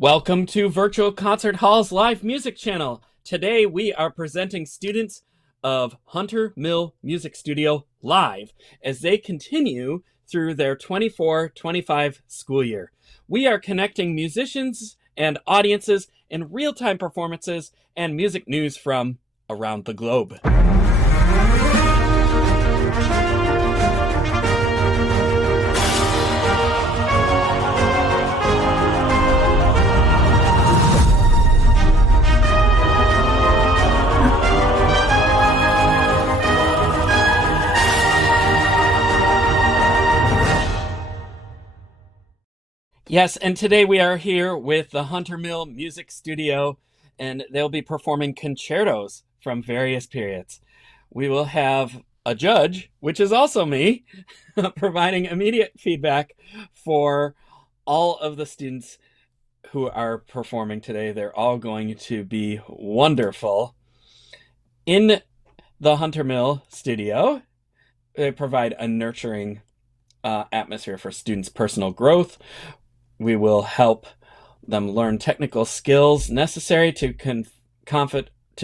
Welcome to Virtual Concert Hall's live music channel. Today we are presenting students of Hunter Mill Music Studio live as they continue through their 24-25 school year. We are connecting musicians and audiences in real-time performances and music news from around the globe. Yes, and today we are here with the Hunter Mill Music Studio, and they'll be performing concertos from various periods. We will have a judge, which is also me, providing immediate feedback for all of the students who are performing today. They're all going to be wonderful. In the Hunter Mill Studio, they provide a nurturing atmosphere for students' personal growth. We will help them learn technical skills necessary to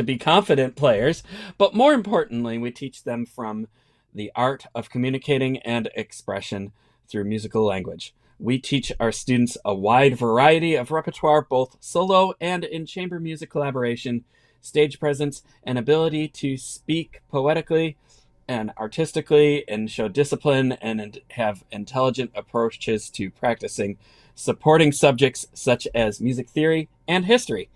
be confident players, but more importantly, we teach them from the art of communicating and expression through musical language. We teach our students a wide variety of repertoire, both solo and in chamber music collaboration, stage presence, and ability to speak poetically and artistically and show discipline and have intelligent approaches to practicing supporting subjects such as music theory and history.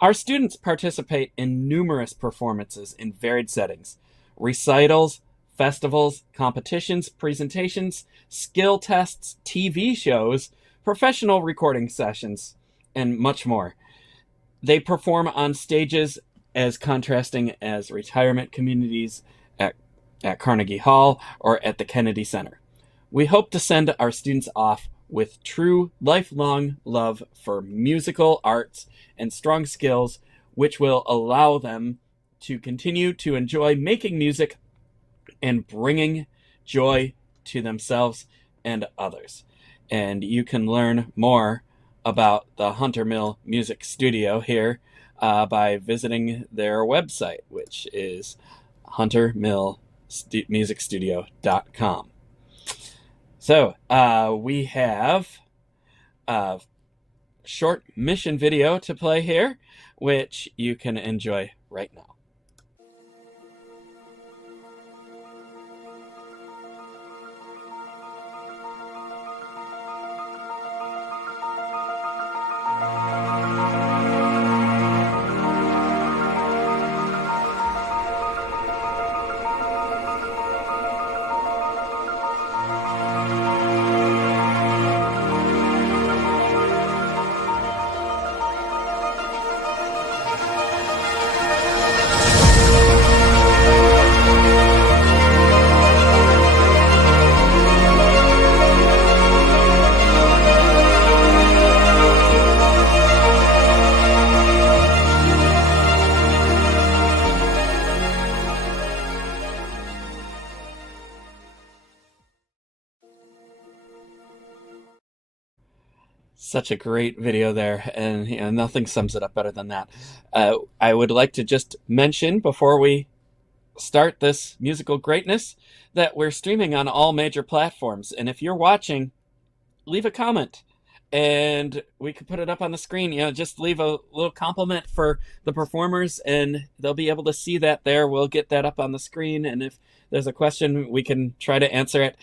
Our students participate in numerous performances in varied settings: recitals, festivals, competitions, presentations, skill tests, TV shows, professional recording sessions, and much more. They perform on stages as contrasting as retirement communities at Carnegie Hall or at the Kennedy Center. We hope to send our students off with true lifelong love for musical arts and strong skills, which will allow them to continue to enjoy making music and bringing joy to themselves and others. And you can learn more about the Hunter Mill Music Studio here by visiting their website, which is huntermillmusicstudio.com. So we have a short mission video to play here, which you can enjoy right now. Such a great video there, and nothing sums it up better than that. I would like to just mention before we start this musical greatness that we're streaming on all major platforms, and if you're watching, leave a comment and we can put it up on the screen. Just leave a little compliment for the performers and they'll be able to see that there. We'll get that up on the screen, and if there's a question, we can try to answer it.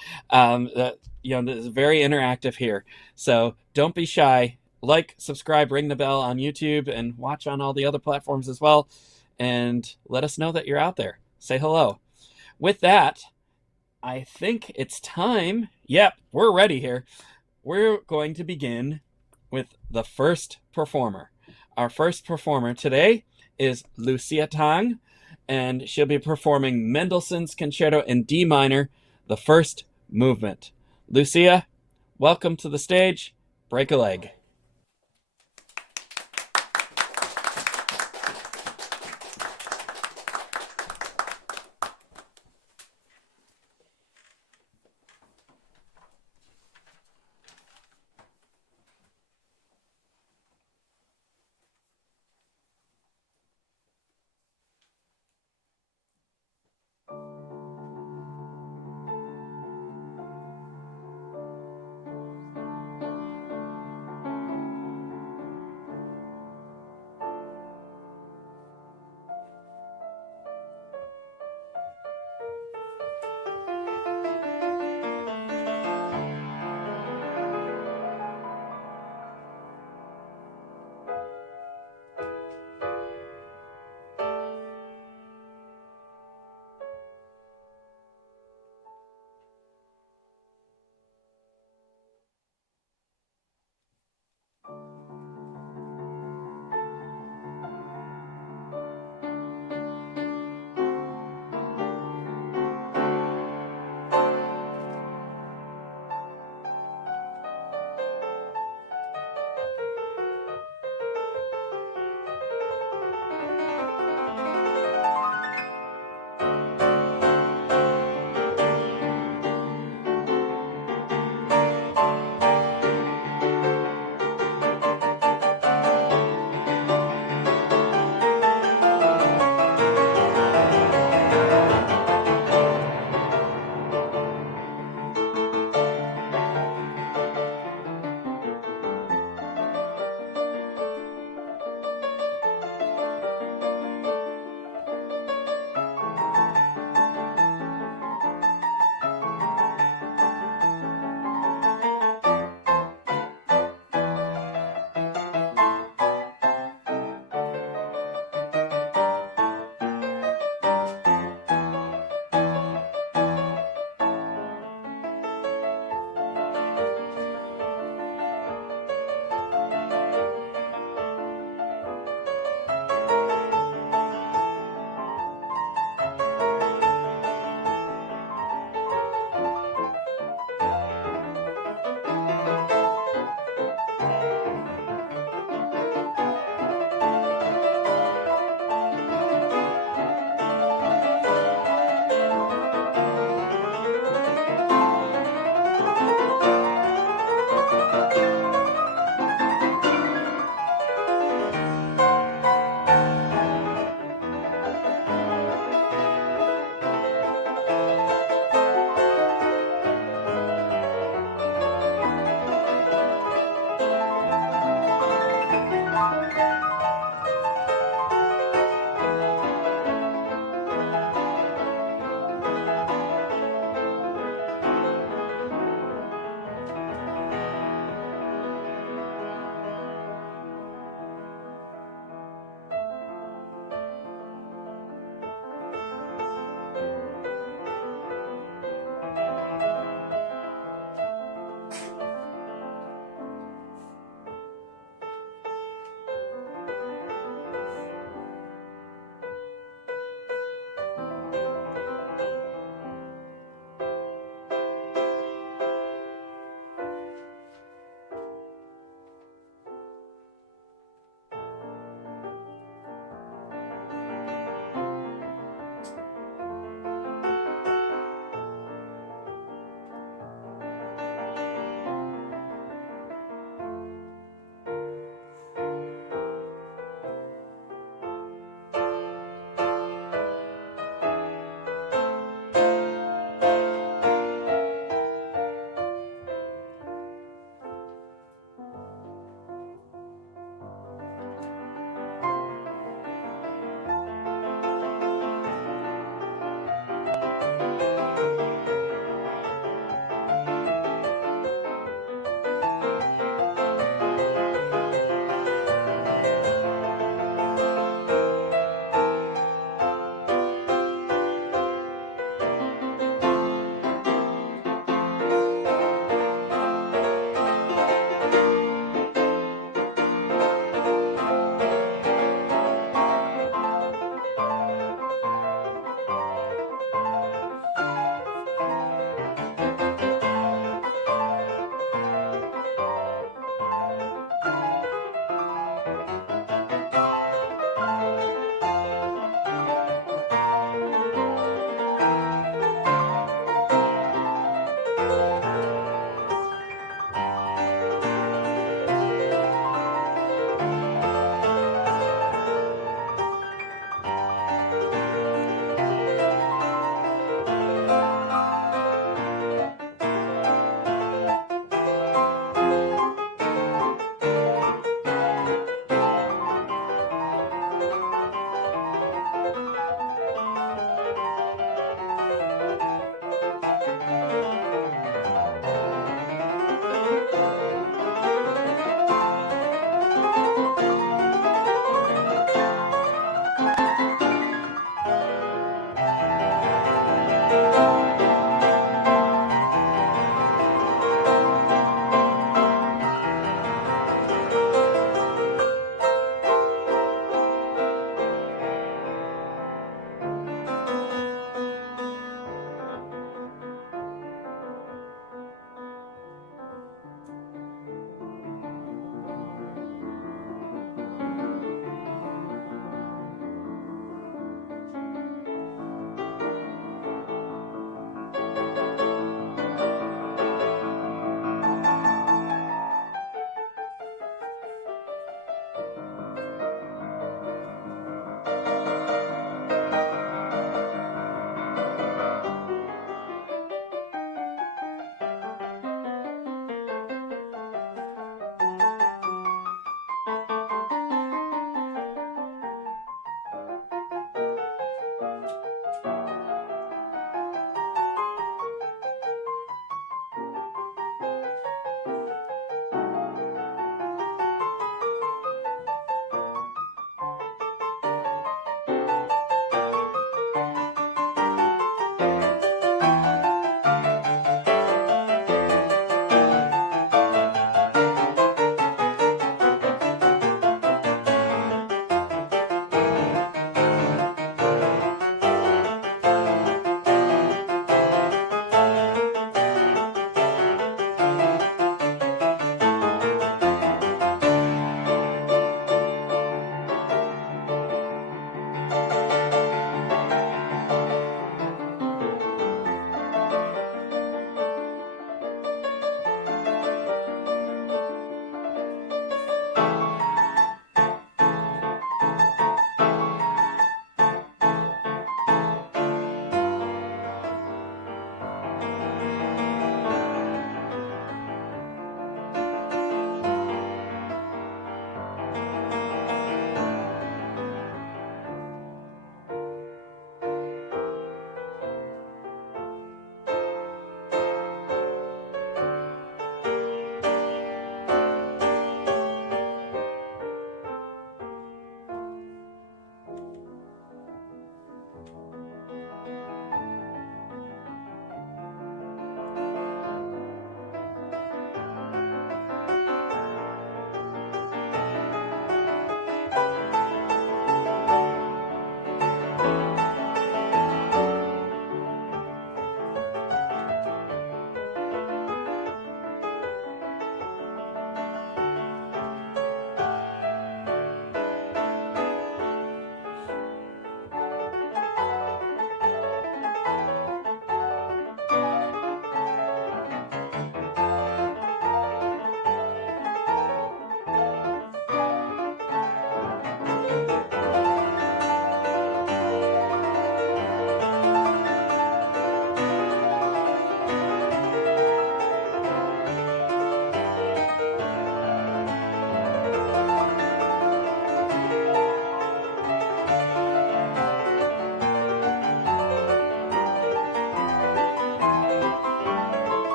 This is very interactive here, so don't be shy. Like, subscribe, ring the bell on YouTube, and watch on all the other platforms as well, and let us know that you're out there. Say hello. With that, I think it's time. Yep, we're ready here. We're going to begin with the first performer. Our first performer today is Lucia Tang, and she'll be performing Mendelssohn's Concerto in D minor, the first movement. Lucia, welcome to the stage. Break a leg.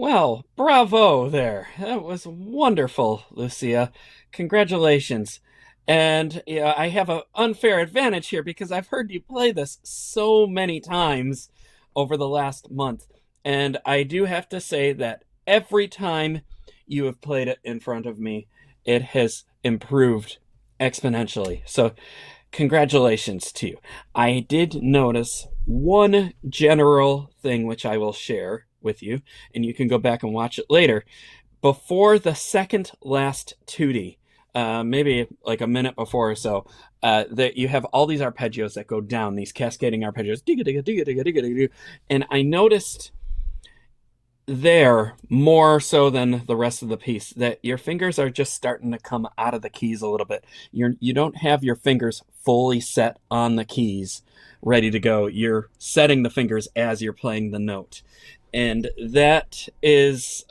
Well, bravo there. That was wonderful, Lucia. Congratulations. And yeah, I have an unfair advantage here because I've heard you play this so many times over the last month. And I do have to say that every time you have played it in front of me, it has improved exponentially. So, congratulations to you. I did notice one general thing which I will share with you, and you can go back and watch it later. Before the second last tutti, maybe like a minute before or so, that you have all these arpeggios that go down, these cascading arpeggios, and I noticed there more so than the rest of the piece that your fingers are just starting to come out of the keys a little bit. You don't have your fingers fully set on the keys ready to go. You're setting the fingers as you're playing the note, and that is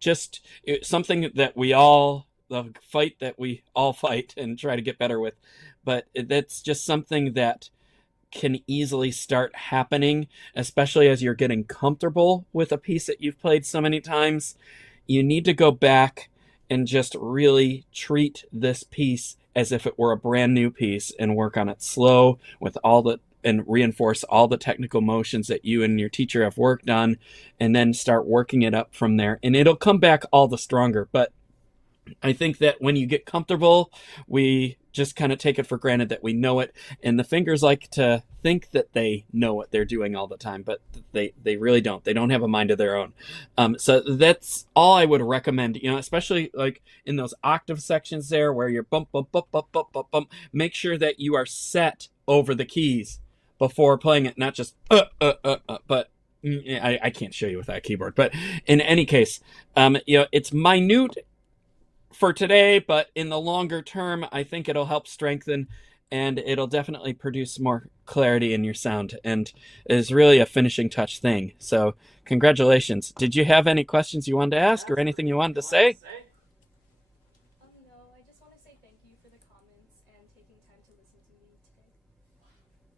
just something that the fight that we all fight and try to get better with, but that's just something that can easily start happening, especially as you're getting comfortable with a piece that you've played so many times. You need to go back and just really treat this piece as if it were a brand new piece and work on it slow with and reinforce all the technical motions that you and your teacher have worked on, and then start working it up from there. And it'll come back all the stronger. But I think that when you get comfortable, we just kind of take it for granted that we know it, and the fingers like to think that they know what they're doing all the time, but they really don't. They don't have a mind of their own. So that's all I would recommend, especially like in those octave sections there where you're bump, bump, bump, bump, bump, bump, bump. Make sure that you are set over the keys before playing it, not just but I can't show you with that keyboard. But in any case, it's minute for today, but in the longer term, I think it'll help strengthen, and it'll definitely produce more clarity in your sound, and is really a finishing touch thing. So congratulations. Did you have any questions you wanted to ask or anything you wanted to say? No, I just want to say thank you for the comments and taking time to listen to me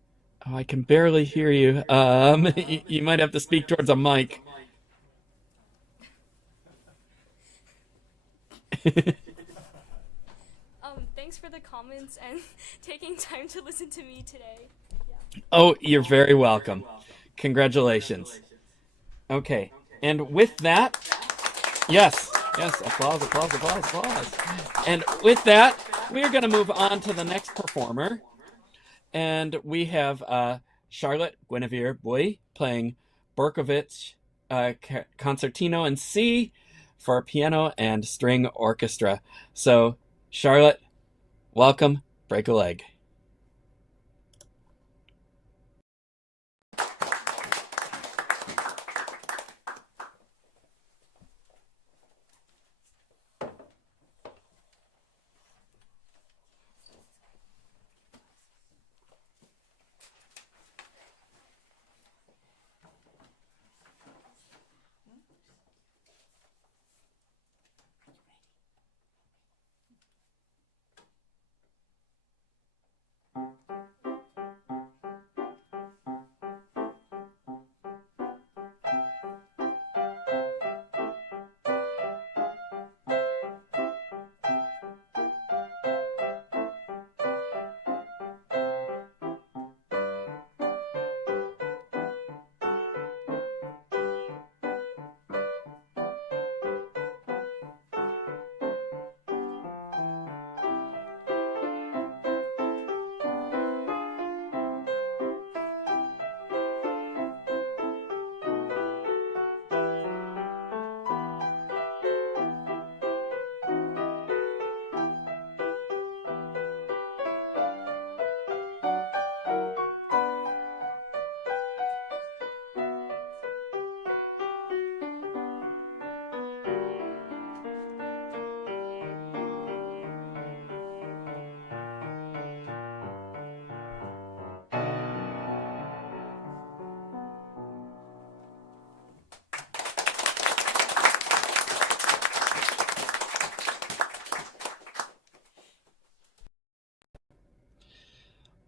today. Oh, I can barely hear you. You might have to speak towards a mic. Thanks for the comments and taking time to listen to me today. Yeah. Oh, you're very welcome. Congratulations. Okay, and with that, yes, applause, applause, applause, applause. And with that, we're going to move on to the next performer. And we have Charlotte Guinevere Bui playing Berkovich Concertino in C for piano and string orchestra. So, Charlotte, welcome. Break a leg.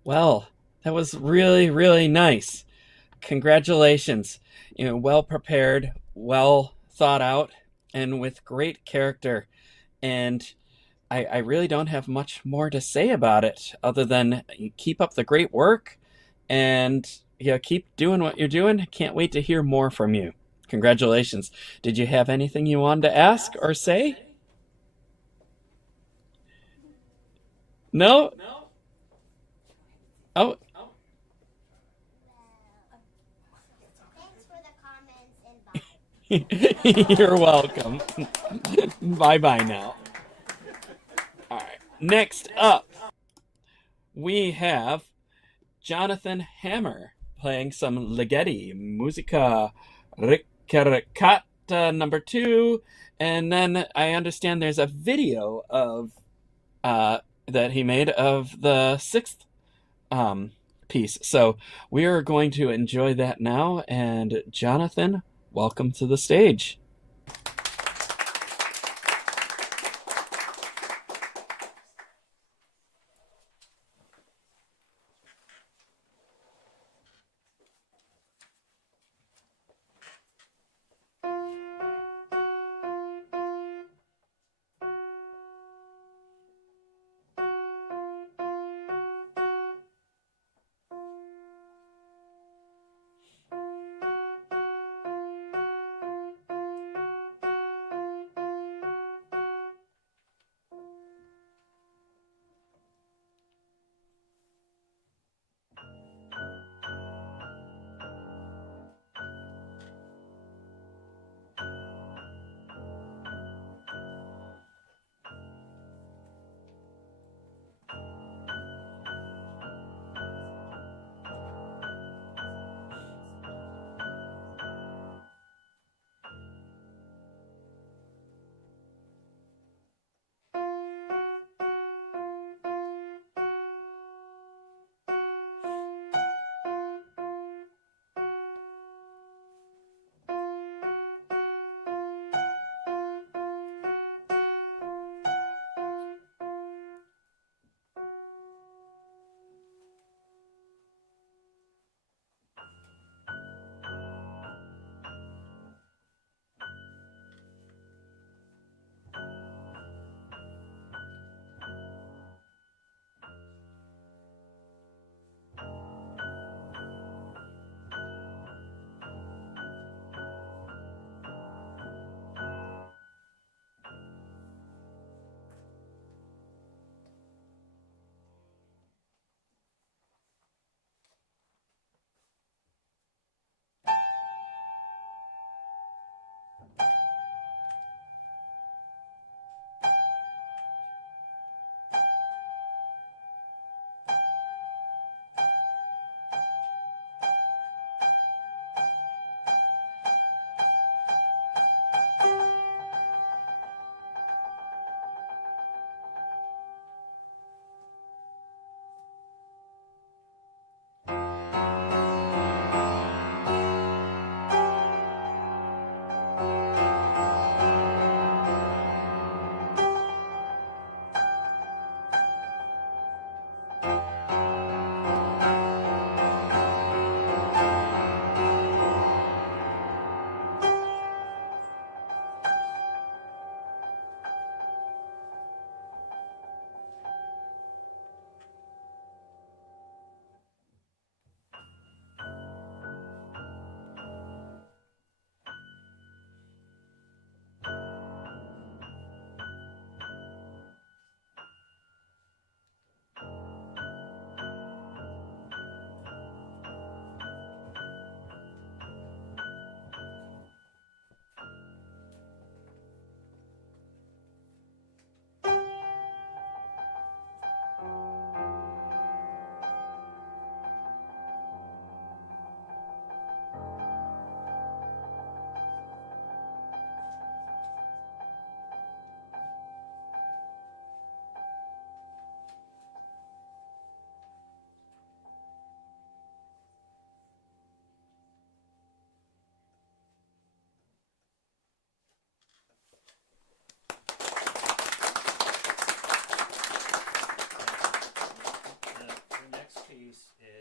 Well, that was really, really nice. Congratulations. Well prepared, well thought out and with great character. And I really don't have much more to say about it other than you keep up the great work and keep doing what you're doing. Can't wait to hear more from you. Congratulations. Did you have anything you wanted to ask or say? No? Oh, Thanks for the comments and bye. you're welcome. Bye bye now. All right. Next up, we have Jonathan Hammer playing some Ligeti, Musica Ricercata No. 2. And then I understand there's a video of that he made of the sixth piece. So we are going to enjoy that now. And Jonathan, welcome to the stage.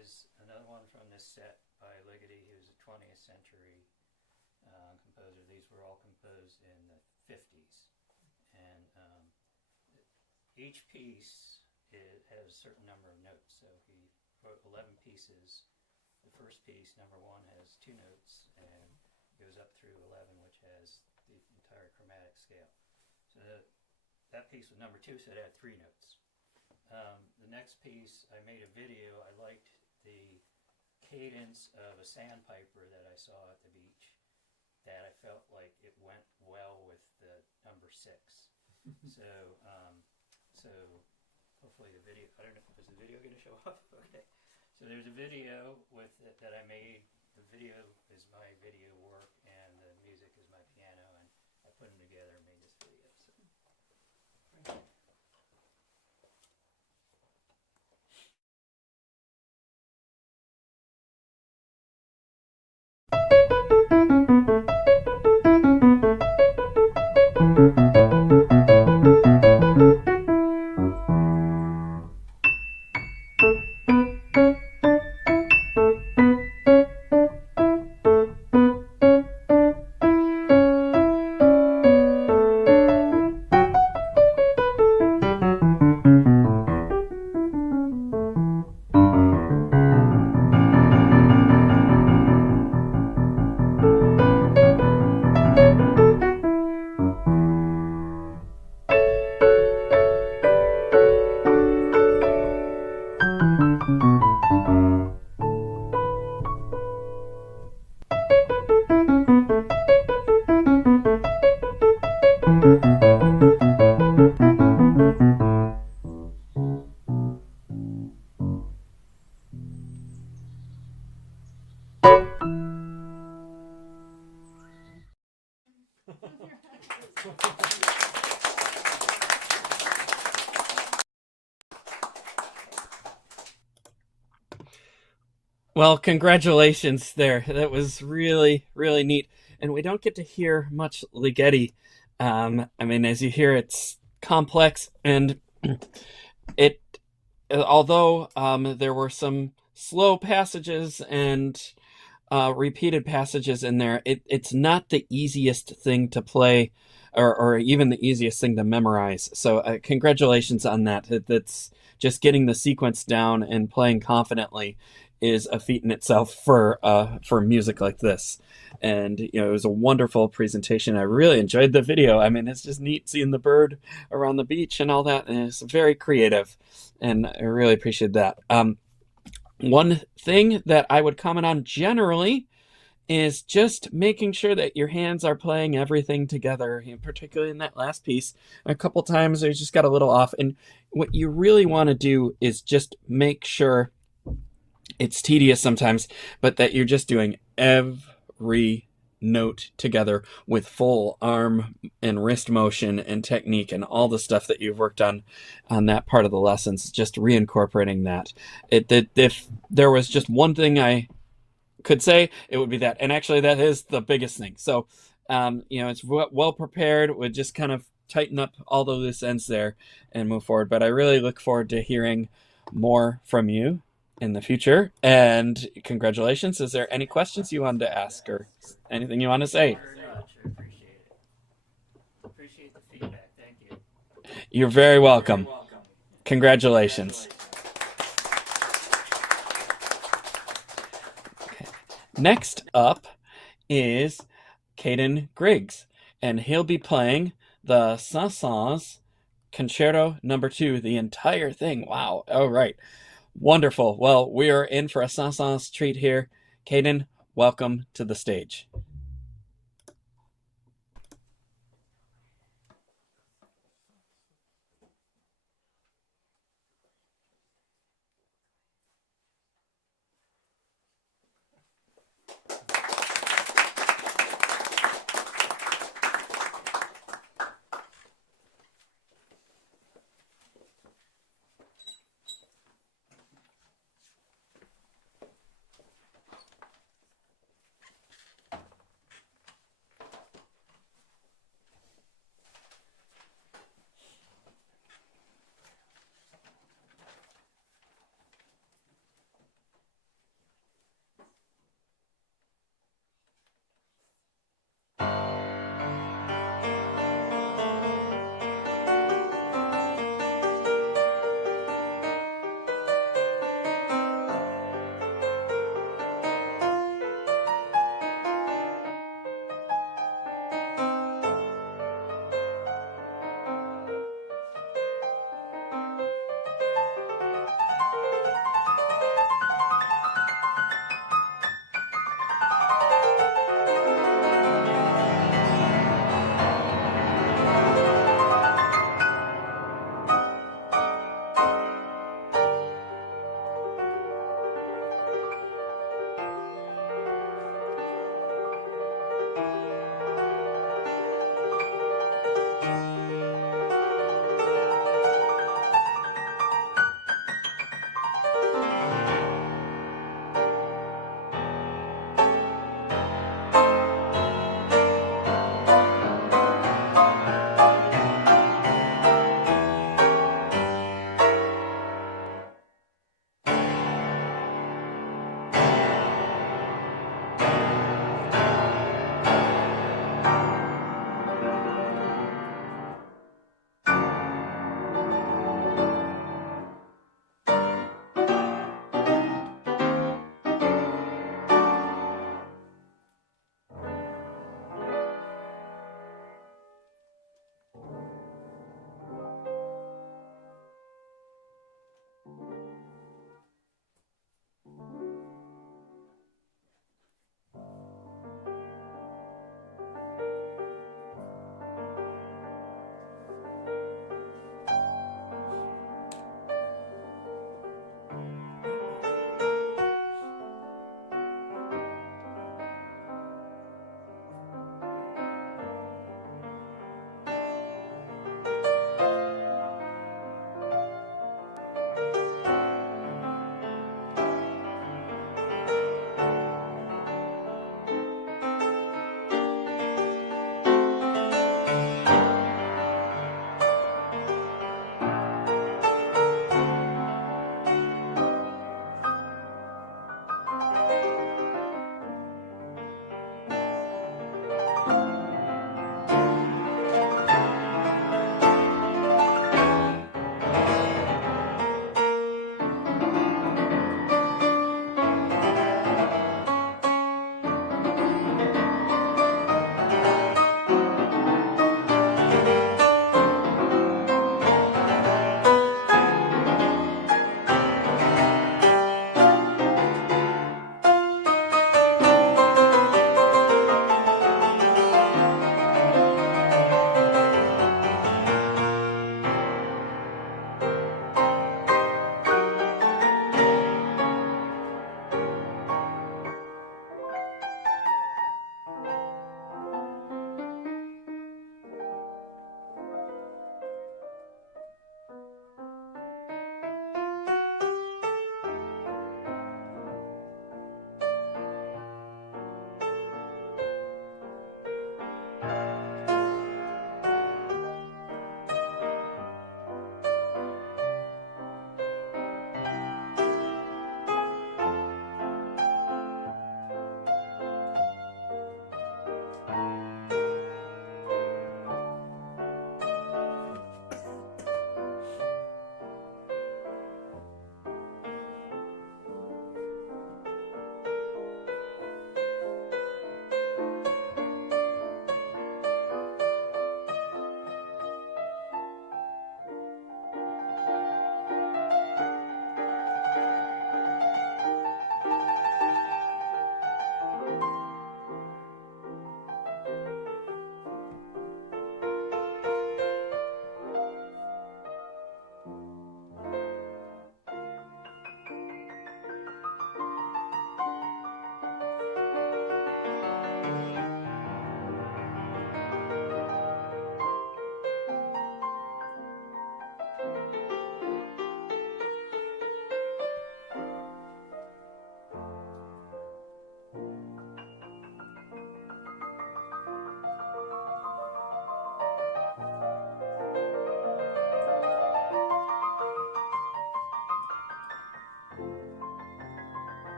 Is another one from this set by Ligeti, who's a 20th century composer. These were all composed in the 50s. And each piece has a certain number of notes. So he wrote 11 pieces. The first piece, number 1, has 2 notes and goes up through 11, which has the entire chromatic scale. So that piece was number 2, so it had 3 notes. The next piece, I made a video. I liked the cadence of a sandpiper that I saw at the beach, that I felt like it went well with the number 6. So hopefully the video, I don't know, is the video going to show up? Okay. So there's a video with it that I made. The video is my video work, and the music is my piano, and I put them together and made this video. So. Well, congratulations there. That was really, really neat. And we don't get to hear much Ligeti. I mean, as you hear, it's complex, and it, although there were some slow passages and repeated passages in there, it's not the easiest thing to play, or even the easiest thing to memorize. So congratulations on that. That's just getting the sequence down and playing confidently is a feat in itself for music like this. And it was a wonderful presentation. I really enjoyed the video. I mean, it's just neat seeing the bird around the beach and all that, and it's very creative, and I really appreciate that. One thing that I would comment on generally is just making sure that your hands are playing everything together, particularly in that last piece. A couple times I just got a little off, and what you really want to do is just make sure, it's tedious sometimes, but that you're just doing every note together with full arm and wrist motion and technique and all the stuff that you've worked on that part of the lessons, just reincorporating that. If there was just one thing I could say, it would be that. And actually that is the biggest thing. So, it's well prepared. We'd just kind of tighten up all the loose ends there and move forward. But I really look forward to hearing more from you in the future, and congratulations. Is there any questions you wanted to ask or anything you want to say? Very much. I appreciate it. Appreciate the feedback. Thank you. You're very welcome. Congratulations. Okay. Next up is Kaiden Griggs, and he'll be playing the Saint-Saens Concerto No. 2, the entire thing. Wow. All right. Wonderful. Well, we are in for a Saint-Saens treat here. Kaiden, welcome to the stage.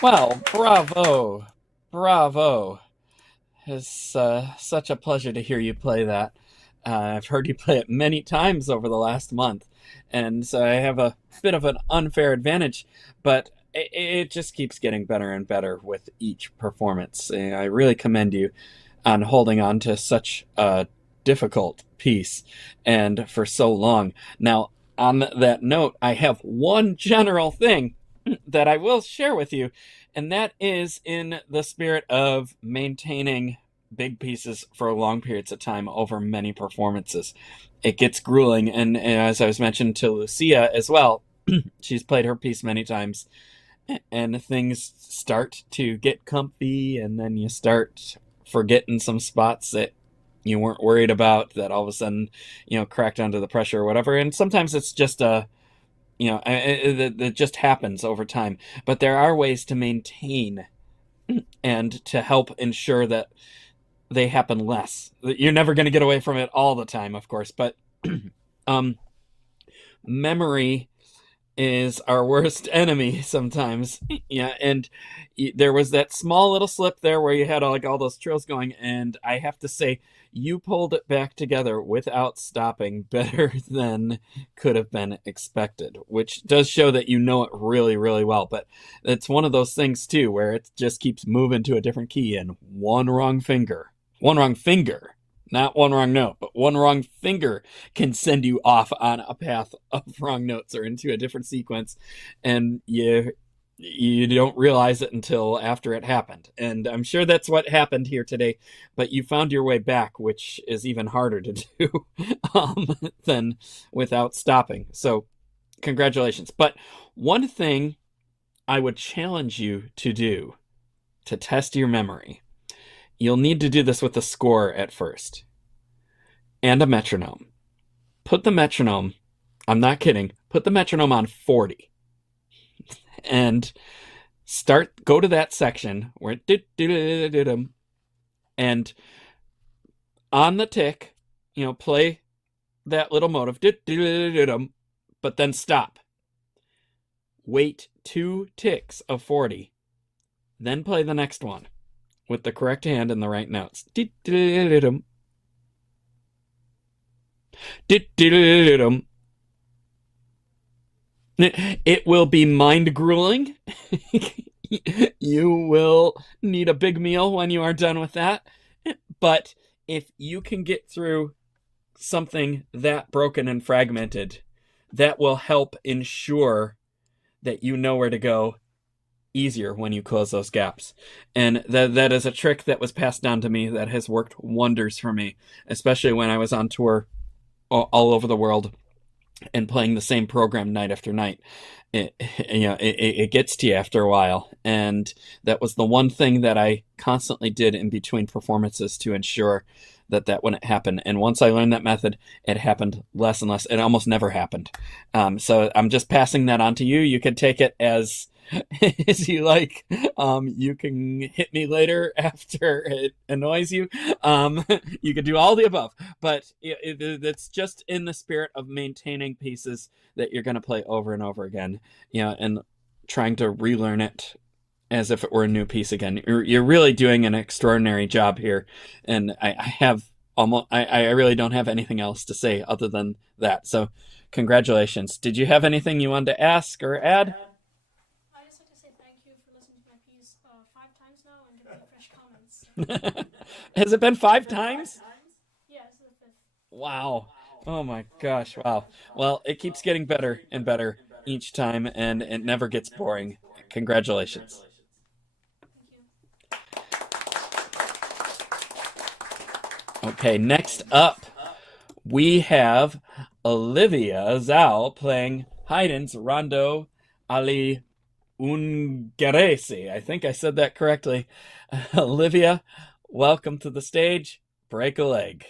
Well, bravo. Bravo. It's such a pleasure to hear you play that. I've heard you play it many times over the last month, and so I have a bit of an unfair advantage, but it just keeps getting better and better with each performance. I really commend you on holding on to such a difficult piece and for so long. Now, on that note, I have one general thing that I will share with you, and that is in the spirit of maintaining big pieces for long periods of time over many performances. It gets grueling, and as I was mentioned to Lucia as well, she's played her piece many times, and things start to get comfy, and then you start forgetting some spots that you weren't worried about that all of a sudden, cracked under the pressure or whatever. And sometimes it's just it just happens over time. But there are ways to maintain and to help ensure that they happen less. You're never going to get away from it all the time, of course, but memory is our worst enemy sometimes. Yeah, and there was that small little slip there where you had all those trills going, and I have to say, you pulled it back together without stopping better than could have been expected, which does show that you know it really, really well. But it's one of those things, too, where it just keeps moving to a different key, and one wrong finger, not one wrong note, but one wrong finger can send you off on a path of wrong notes or into a different sequence, and you don't realize it until after it happened. And I'm sure that's what happened here today, but you found your way back, which is even harder to do than without stopping. So congratulations. But one thing I would challenge you to do to test your memory, you'll need to do this with the score at first and a metronome. Put the metronome, I'm not kidding, put the metronome on 40 and go to that section where and on the tick, play that little motive, but then stop. Wait 2 ticks of 40, then play the next one with the correct hand and the right notes. It will be mind-grueling. You will need a big meal when you are done with that. But if you can get through something that broken and fragmented, that will help ensure that you know where to go easier when you close those gaps. And that is a trick that was passed down to me that has worked wonders for me, especially when I was on tour all over the world and playing the same program night after night. It gets to you after a while, and that was the one thing that I constantly did in between performances to ensure that wouldn't happen. And once I learned that method, it happened less and less. It almost never happened. So I'm just passing that on to you. You can take it as you like. You can hit me later after it annoys you. You can do all the above, but it's just in the spirit of maintaining pieces that you're going to play over and over again, and trying to relearn it as if it were a new piece again. You're really doing an extraordinary job here, and I really don't have anything else to say other than that. So congratulations. Did you have anything you wanted to ask or add? I just like to say thank you for listening to my piece 5 times now and giving me fresh comments. Has it been 5 times? Yeah, this is the 5th. Wow. Oh my gosh. Wow. Well, it keeps getting better and better each time, and it never gets boring. Congratulations. Okay, next up, we have Olivia Zhao playing Haydn's Rondo alle Ungheresi. I think I said that correctly. Olivia, welcome to the stage. Break a leg.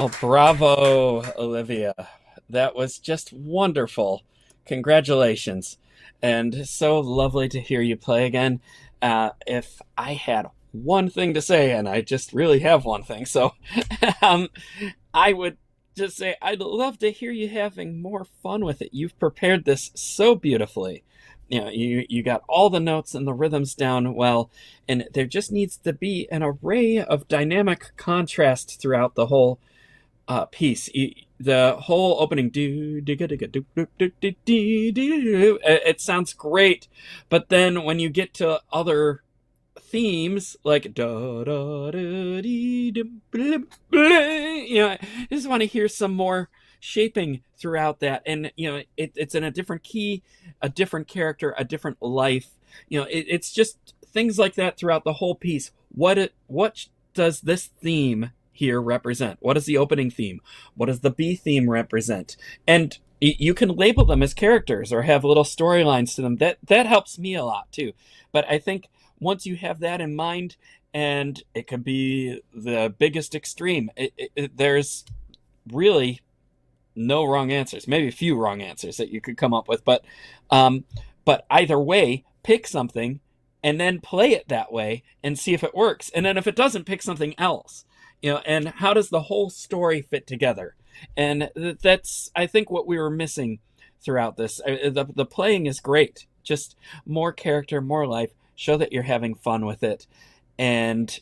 Oh, bravo, Olivia. That was just wonderful. Congratulations. And so lovely to hear you play again. If I had one thing to say, and I just really have one thing, so um, I would just say I'd love to hear you having more fun with it. You've prepared this so beautifully. You got all the notes and the rhythms down well, and there just needs to be an array of dynamic contrast throughout the whole piece. The whole opening, it sounds great, but then when you get to other themes like da da da dee, I just want to hear some more shaping throughout that, and it's in a different key, a different character, a different life. It's just things like that throughout the whole piece. What does this theme here represent? What is the opening theme? What does the B theme represent? And you can label them as characters or have little storylines to them. That helps me a lot too. But I think once you have that in mind, and it could be the biggest extreme, there's really no wrong answers. Maybe a few wrong answers that you could come up with, but either way, pick something and then play it that way and see if it works. And then if it doesn't, pick something else. And how does the whole story fit together? And that's, I think, what we were missing throughout this. The playing is great. Just more character, more life. Show that you're having fun with it. And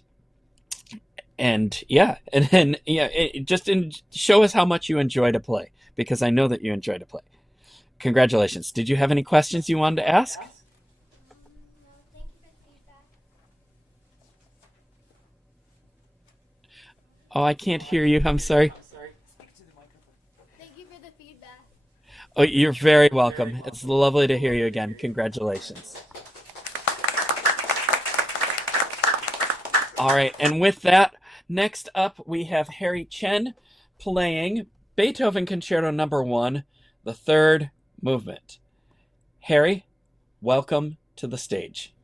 show us how much you enjoy to play, because I know that you enjoy to play. Congratulations. Did you have any questions you wanted to ask? No, thank you for the feedback. Oh, I can't hear you. I'm sorry. Thank you for the feedback. Oh, you're very welcome. It's lovely to hear you again. Congratulations. All right, and with that, next up we have Harry Chen playing Beethoven Concerto No. 1, the third movement. Harry, welcome to the stage.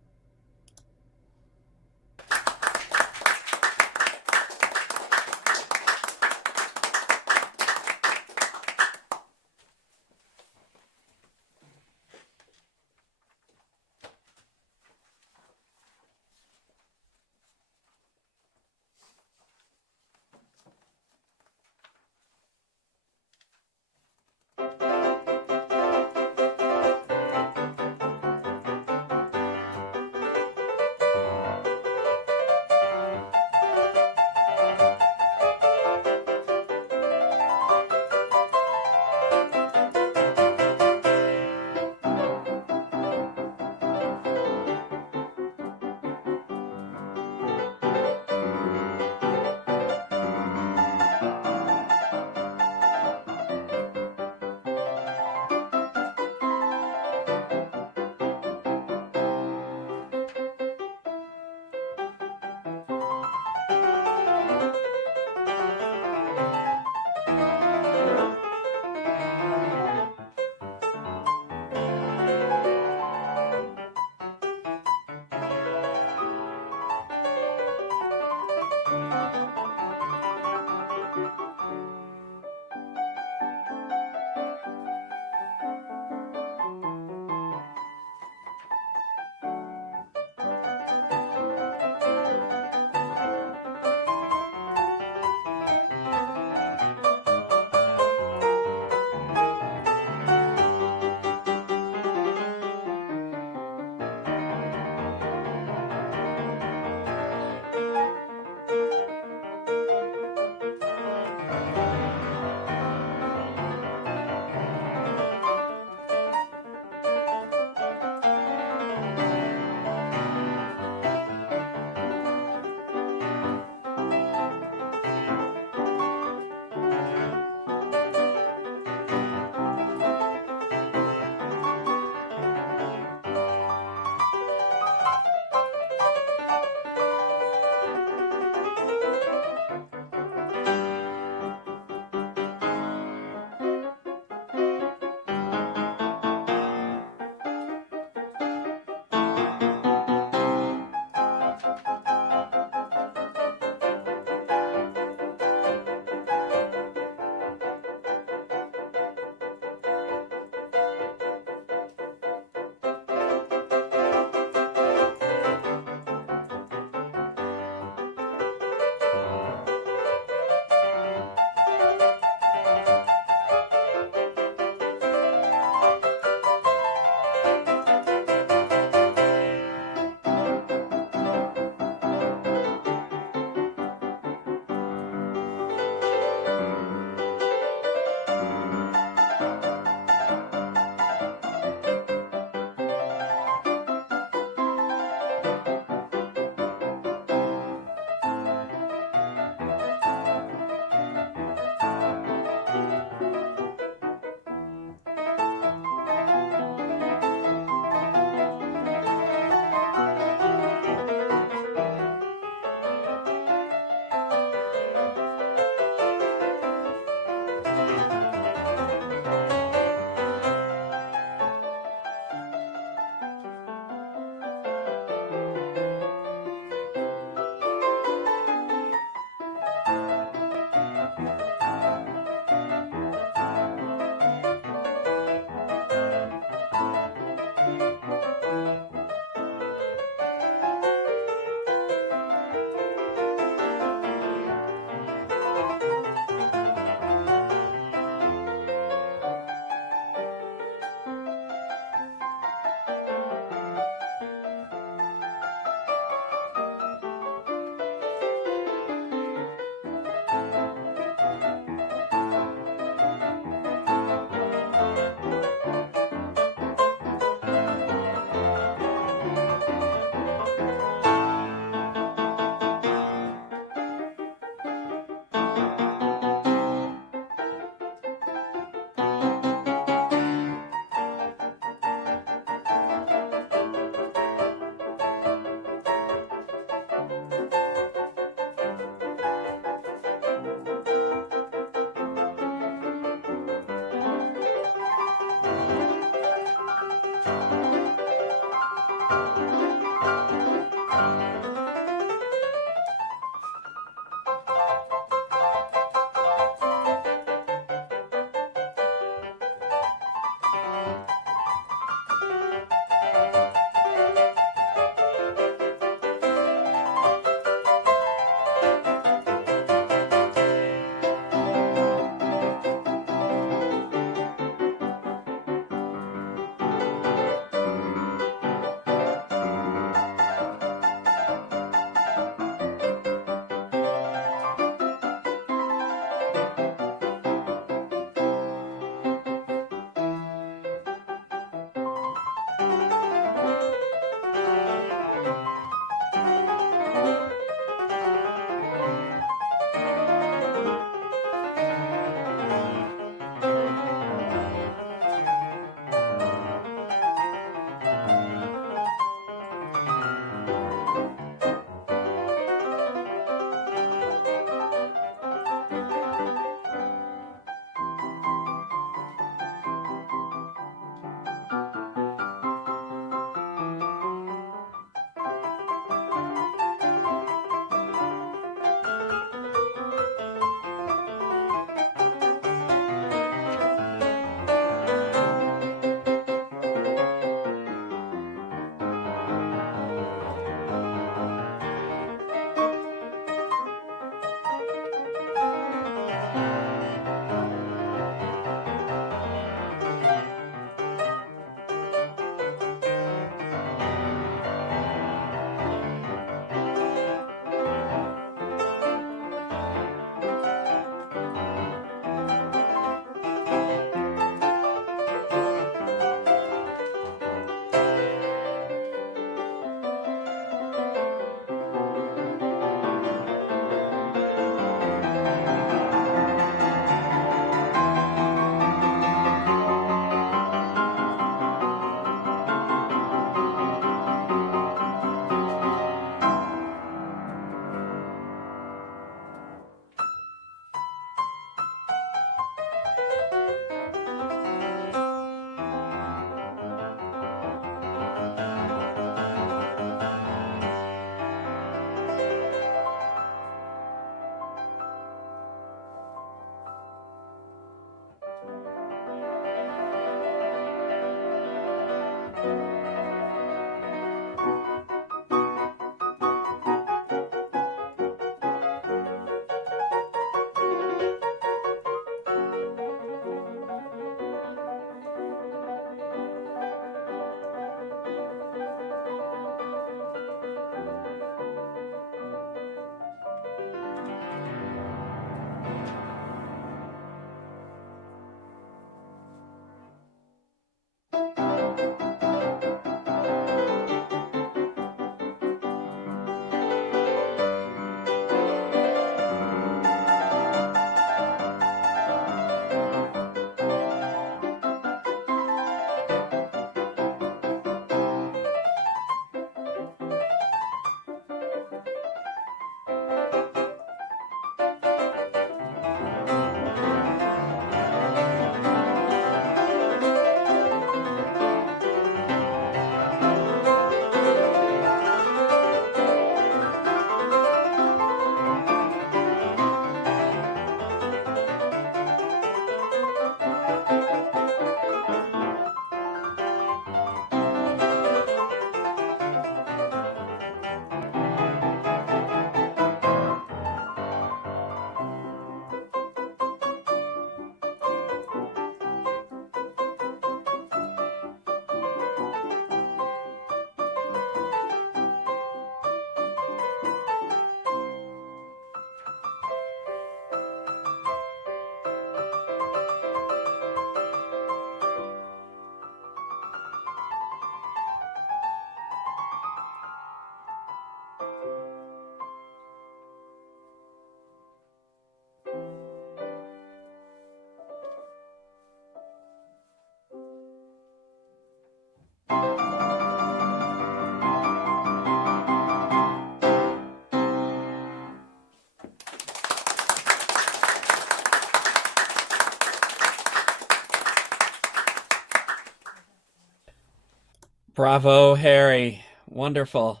Bravo, Harry. Wonderful.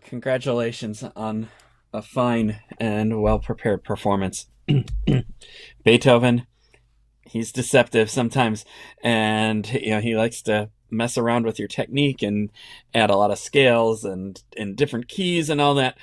Congratulations on a fine and well-prepared performance. Beethoven, he's deceptive sometimes, and he likes to mess around with your technique and add a lot of scales and different keys and all that.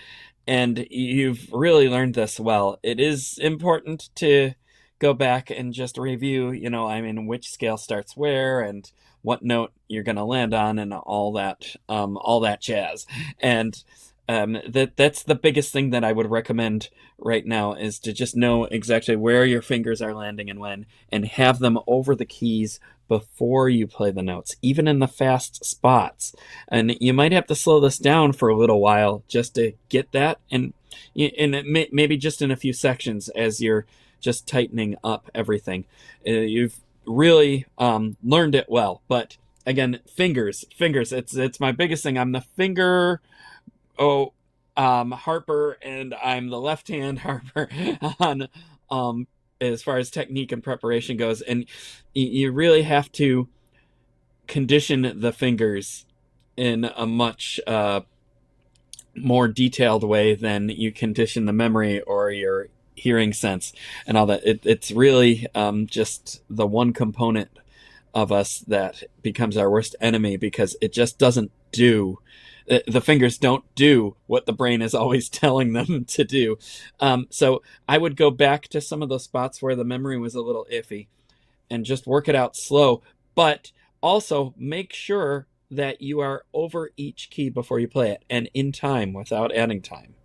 And you've really learned this well. It is important to go back and just review, which scale starts where and what note you're going to land on and all that jazz. And that's the biggest thing that I would recommend right now, is to just know exactly where your fingers are landing and when, and have them over the keys before you play the notes, even in the fast spots. And you might have to slow this down for a little while just to get that, and maybe just in a few sections as you're just tightening up everything. You've really learned it well. But again, fingers, it's my biggest thing. I'm the finger harper, and I'm the left hand harper on as far as technique and preparation goes. And you really have to condition the fingers in a much more detailed way than you condition the memory or your hearing sense and all that. It's really just the one component of us that becomes our worst enemy, because it just doesn't do. The fingers don't do what the brain is always telling them to do. So I would go back to some of those spots where the memory was a little iffy and just work it out slow, but also make sure that you are over each key before you play it and in time without adding time.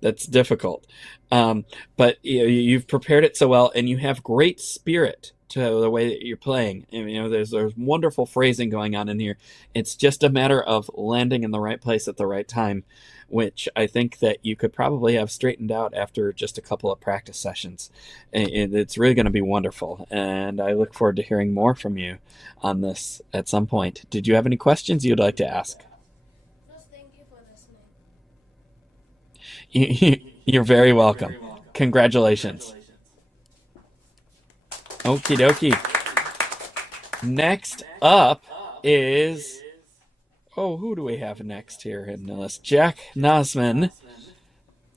That's difficult. But you've prepared it so well, and you have great spirit to the way that you're playing. And, there's wonderful phrasing going on in here. It's just a matter of landing in the right place at the right time, which I think that you could probably have straightened out after just a couple of practice sessions. It's really going to be wonderful, and I look forward to hearing more from you on this at some point. Did you have any questions you'd like to ask? Just thank you for listening. You're very welcome. Congratulations. Okie dokie. Next up is... who do we have next here in the list? Jack Nossaman.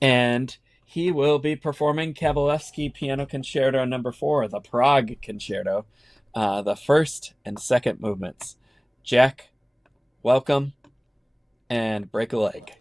And he will be performing Kabalevsky Piano Concerto No. 4, the Prague Concerto, the first and second movements. Jack, welcome, and break a leg.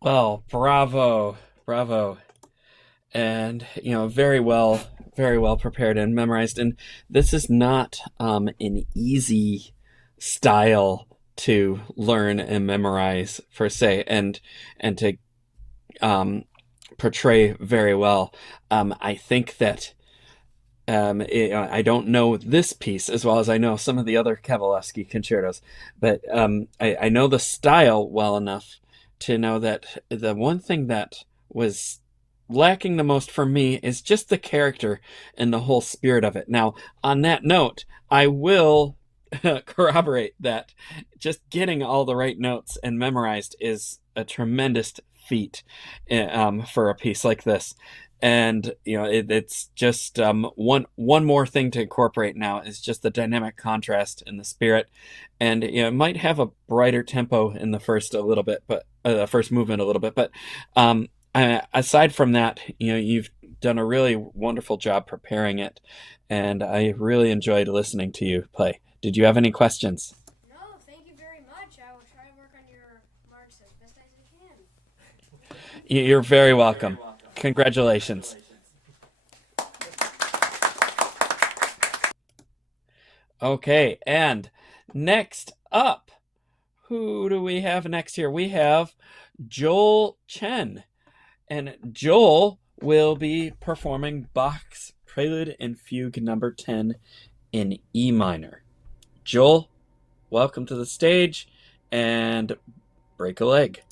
Well, bravo, bravo. And, very well prepared and memorized. And this is not an easy style to learn and memorize per se, and to portray very well. I think that I don't know this piece as well as I know some of the other Kabalevsky concertos, but I know the style well enough to know that the one thing that was lacking the most for me is just the character and the whole spirit of it. Now, on that note, I will corroborate that just getting all the right notes and memorized is a tremendous feat for a piece like this. And it's just one more thing to incorporate now is just the dynamic contrast in the spirit, and it might have a brighter tempo in the first first movement a little bit, but aside from that, you've done a really wonderful job preparing it, and I really enjoyed listening to you play. Did you have any questions? No, thank you very much. I will try to work on your marks as best as I can. You're very welcome. Congratulations. Okay, and next up, who do we have next here? We have Joel Chen. And Joel will be performing Bach's Prelude and Fugue No. 10 in E minor. Joel, welcome to the stage, and break a leg.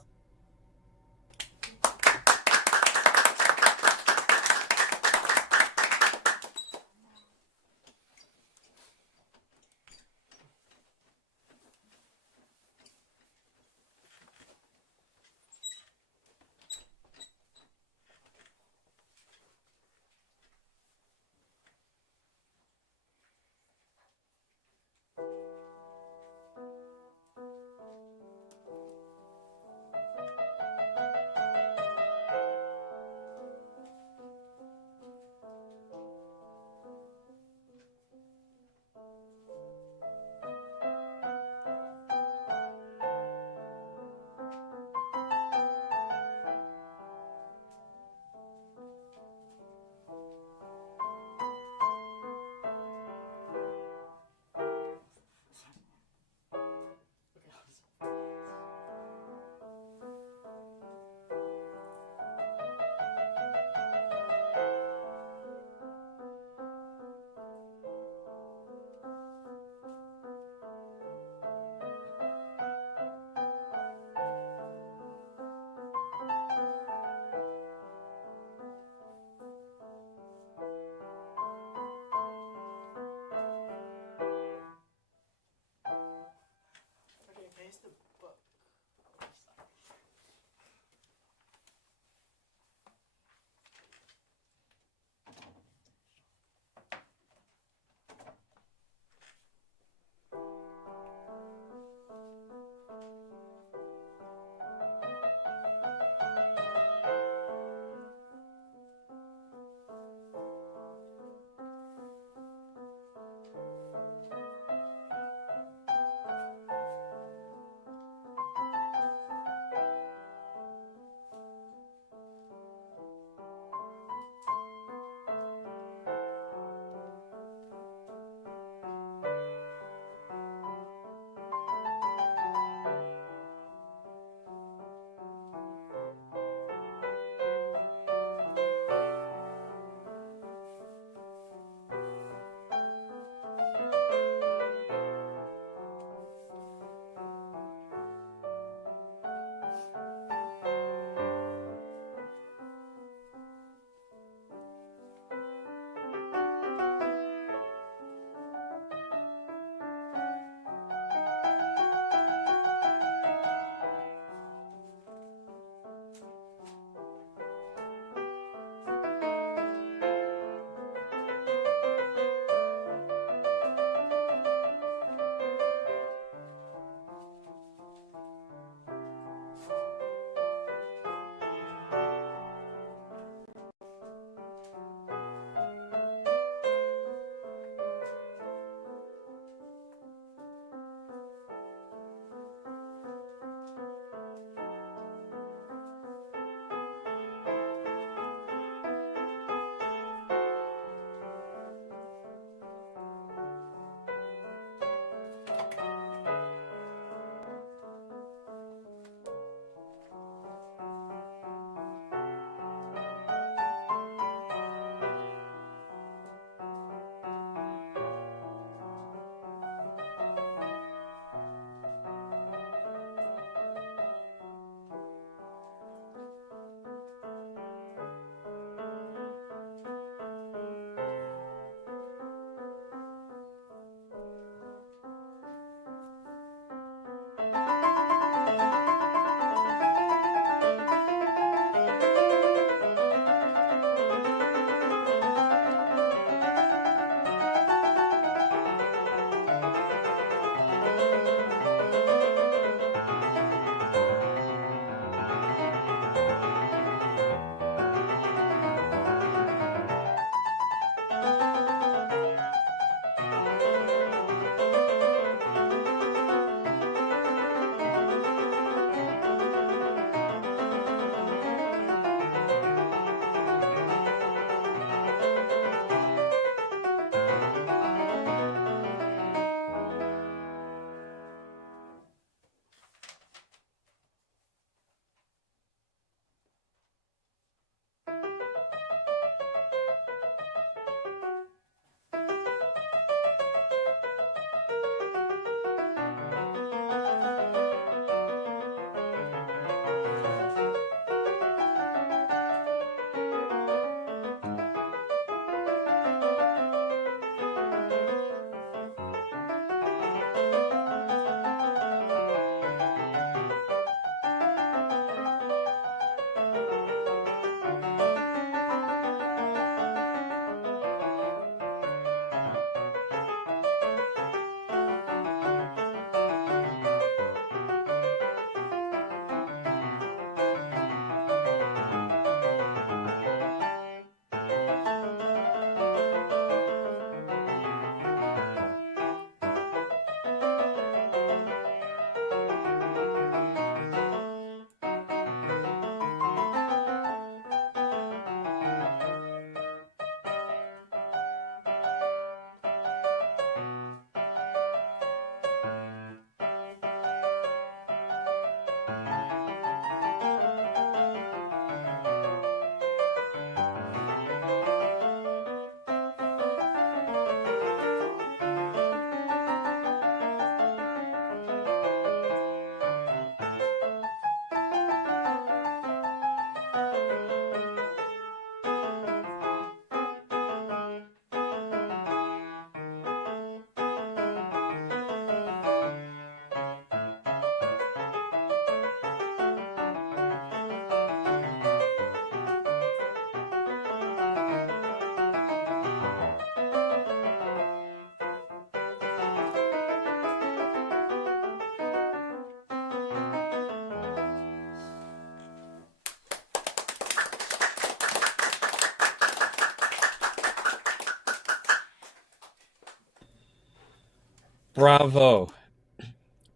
Bravo.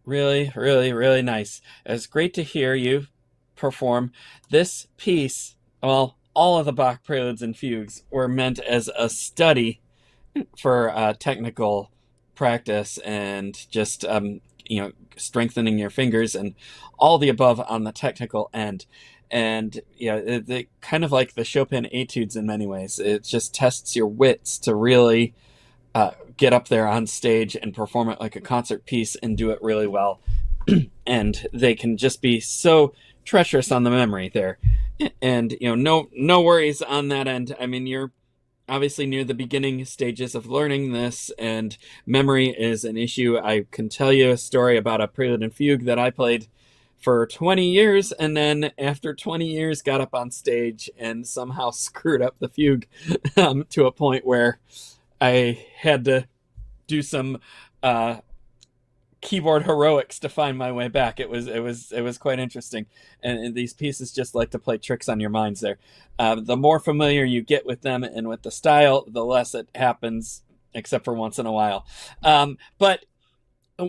Really, really, really nice. It's great to hear you perform this piece. Well, all of the Bach preludes and fugues were meant as a study for technical practice and just strengthening your fingers and all the above on the technical end. And kind of like the Chopin etudes in many ways, it just tests your wits to really get up there on stage and perform it like a concert piece and do it really well. And they can just be so treacherous on the memory there. And no worries on that end. I mean, you're obviously near the beginning stages of learning this, and memory is an issue. I can tell you a story about a prelude and fugue that I played for 20 years, and then after 20 years got up on stage and somehow screwed up the fugue to a point where I had to do some keyboard heroics to find my way back. It was quite interesting, and these pieces just like to play tricks on your minds there. The more familiar you get with them and with the style, the less it happens, except for once in a while. But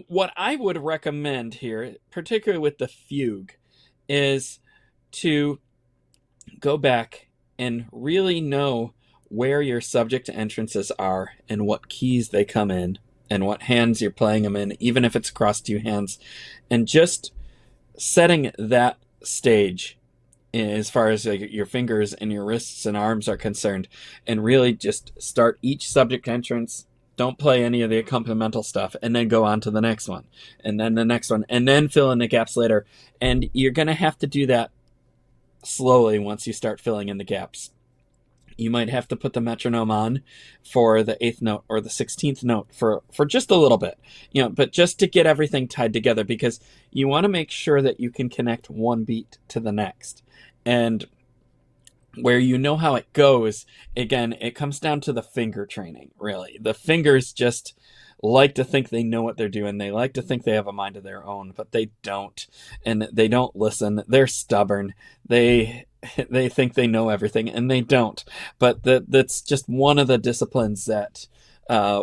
what I would recommend here, particularly with the fugue, is to go back and really know where your subject entrances are and what keys they come in and what hands you're playing them in, even if it's across two hands, and just setting that stage as far as your fingers and your wrists and arms are concerned, and really just start each subject entrance. Don't play any of the accompanimental stuff, and then go on to the next one, and then the next one, and then fill in the gaps later. And you're going to have to do that slowly once you start filling in the gaps. You might have to put the metronome on for the 8th note or the 16th note for just a little bit, but just to get everything tied together, because you want to make sure that you can connect one beat to the next. And where you know how it goes, again, it comes down to the finger training, really. The fingers just like to think they know what they're doing. They like to think they have a mind of their own, but they don't. And they don't listen. They're stubborn. They think they know everything, and they don't. But that's just one of the disciplines that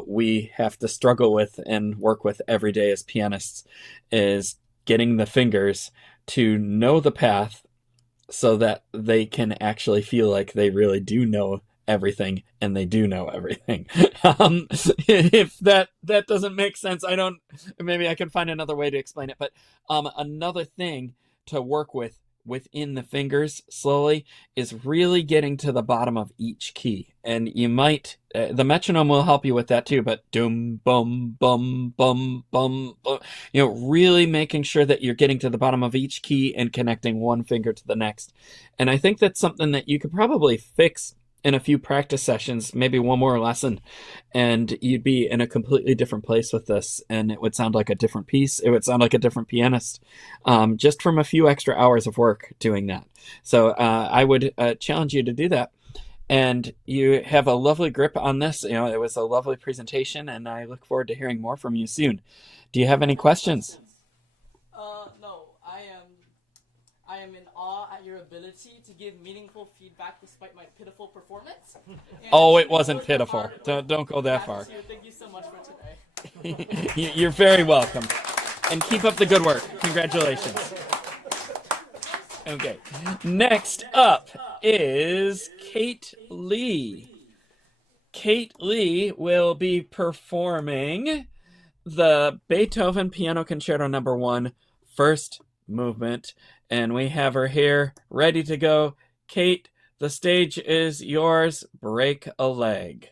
we have to struggle with and work with every day as pianists, is getting the fingers to know the path so that they can actually feel like they really do know everything, and they do know everything. If that doesn't make sense, maybe I can find another way to explain it. But another thing to work with within the fingers slowly is really getting to the bottom of each key. And you might, the metronome will help you with that too, but doom, bum, bum, bum, bum, bum, really making sure that you're getting to the bottom of each key and connecting one finger to the next. And I think that's something that you could probably fix in a few practice sessions, maybe one more lesson, and you'd be in a completely different place with this, and it would sound like a different piece. It would sound like a different pianist, just from a few extra hours of work doing that. So I would challenge you to do that. And you have a lovely grip on this. It was a lovely presentation, and I look forward to hearing more from you soon. Do you have any questions? No, I am in awe at your ability to give meaningful feedback despite my pitiful performance. Oh, it wasn't pitiful. Don't go that far. Thank you so much for today. You're very welcome. And keep up the good work. Congratulations. Okay. Next up is Kate Lee. Kate Lee will be performing the Beethoven Piano Concerto No. 1, first movement. And we have her here ready to go. Kate, the stage is yours. Break a leg.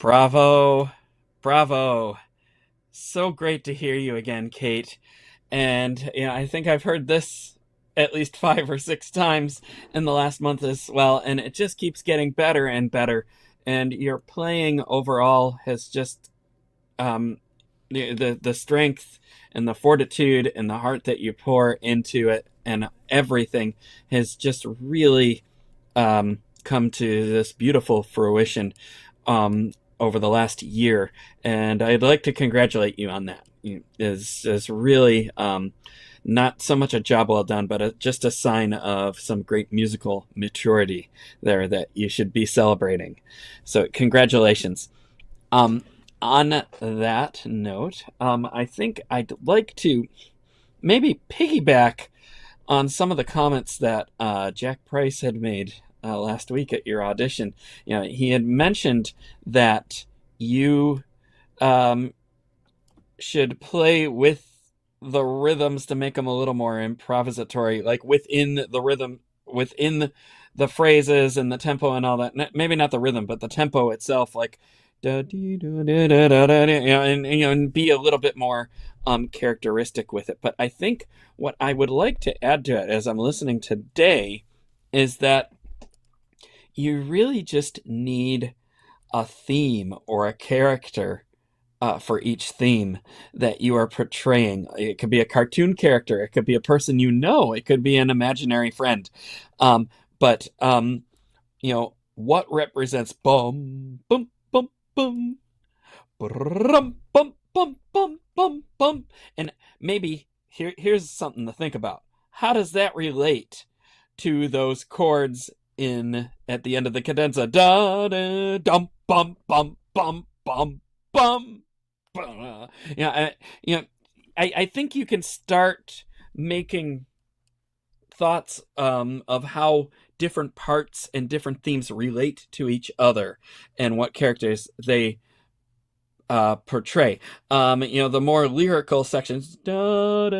Bravo. Bravo. So great to hear you again, Kate. And I think I've heard this at least 5 or 6 times in the last month as well, and it just keeps getting better and better. And your playing overall has just the strength and the fortitude and the heart that you pour into it and everything has just really come to this beautiful fruition over the last year, and I'd like to congratulate you on that. Is really not so much a job well done, but just a sign of some great musical maturity there that you should be celebrating. So congratulations. On that note, I think I'd like to maybe piggyback on some of the comments that Jack Price had made last week at your audition. He had mentioned that you should play with the rhythms to make them a little more improvisatory, like within the rhythm, within the phrases and the tempo and all that. Maybe not the rhythm, but the tempo itself, like and be a little bit more characteristic with it. But I think what I would like to add to it as I'm listening today is that you really just need a theme or a character for each theme that you are portraying. It could be a cartoon character, it could be a person it could be an imaginary friend. But what represents bum bum bum bum bum bum bum bum bum bum, and maybe here's something to think about. How does that relate to those chords at the end of the cadenza? Da da dum bum bum bum bum bum. I think you can start making thoughts of how different parts and different themes relate to each other and what characters they portray. The more lyrical sections, and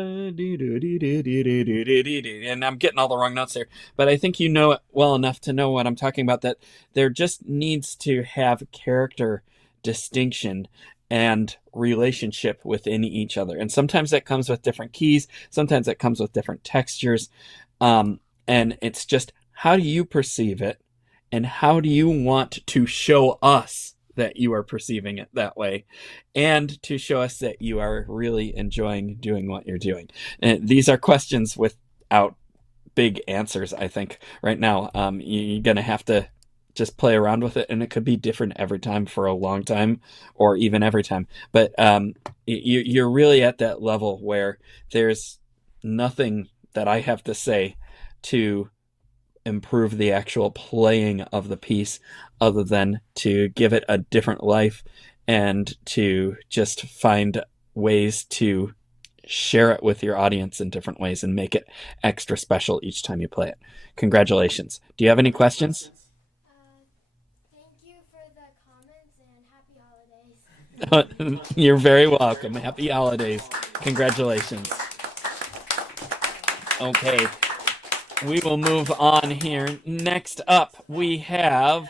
I'm getting all the wrong notes there, but I think you know it well enough to know what I'm talking about, that there just needs to have character distinction and relationship within each other. And sometimes that comes with different keys, sometimes that comes with different textures. And it's just, how do you perceive it? And how do you want to show us that you are perceiving it that way, and to show us that you are really enjoying doing what you're doing? And these are questions without big answers, I think, right now. You're going to have to just play around with it, and it could be different every time for a long time, or even every time. But you're really at that level where there's nothing that I have to say to improve the actual playing of the piece, other than to give it a different life and to just find ways to share it with your audience in different ways and make it extra special each time you play it. Congratulations. Do you have any questions? Thank you for the comments and happy holidays. You're very welcome. Happy holidays. Congratulations. Okay. We will move on here. Next up, we have...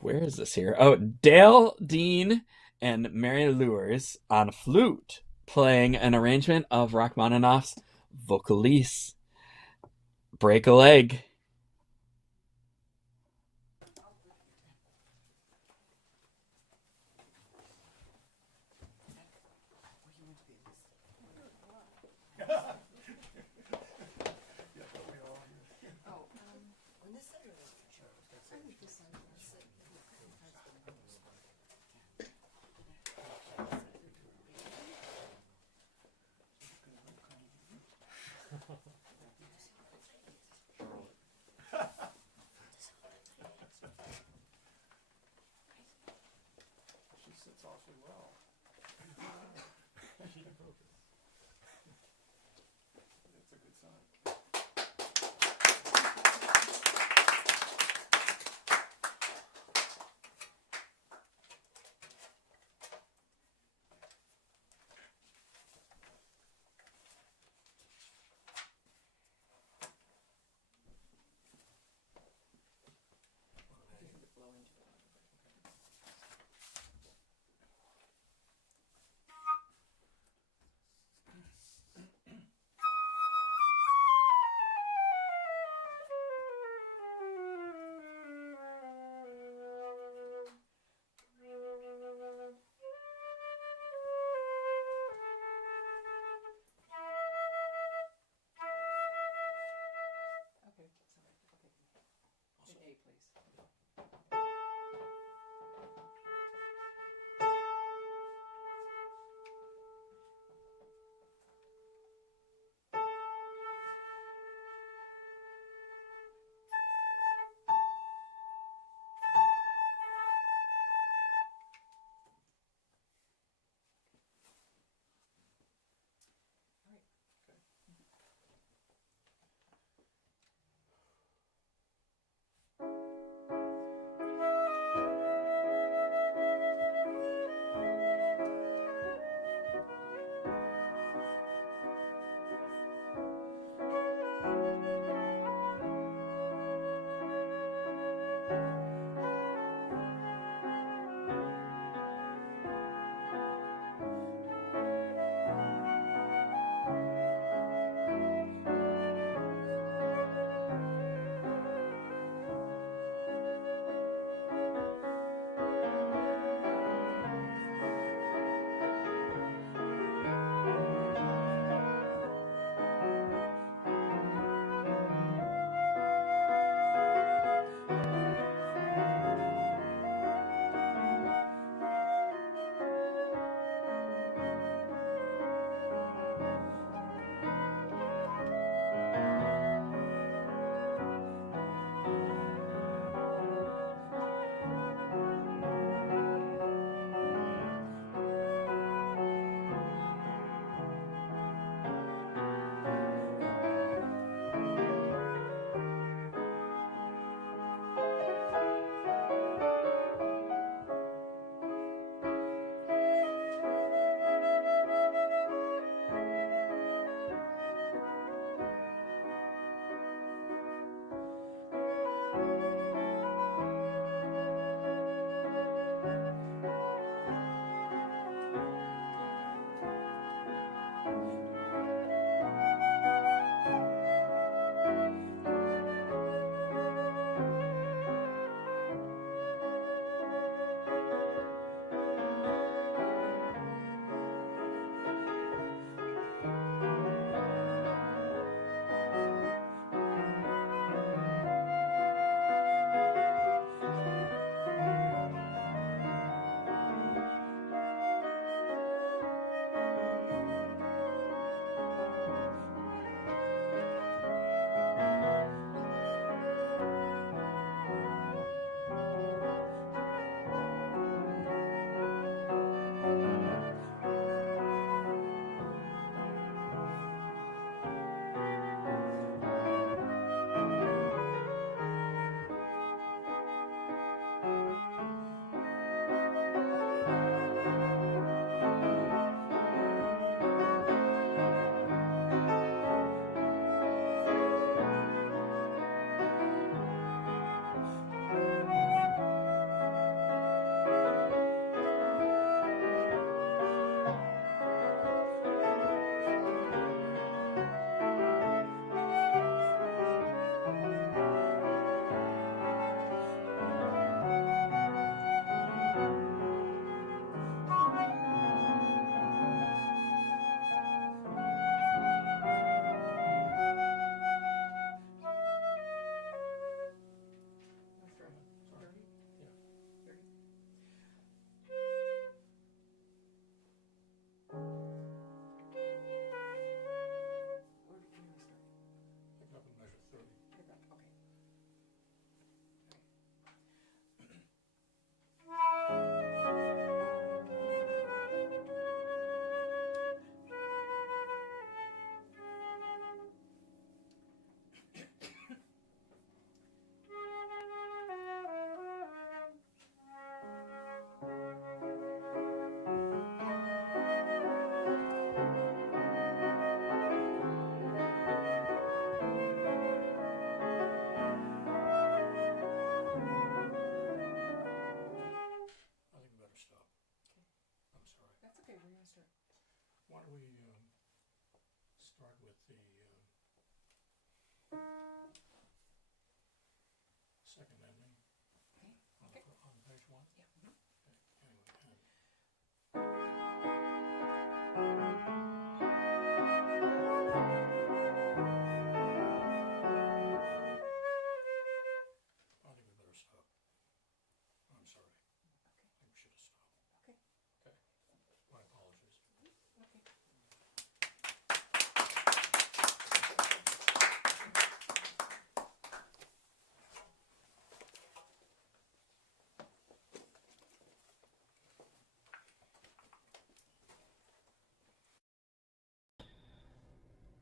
where is this here? Oh, Dale Dean and Mary Lewers on flute, playing an arrangement of Rachmaninoff's Vocalise. Break a leg.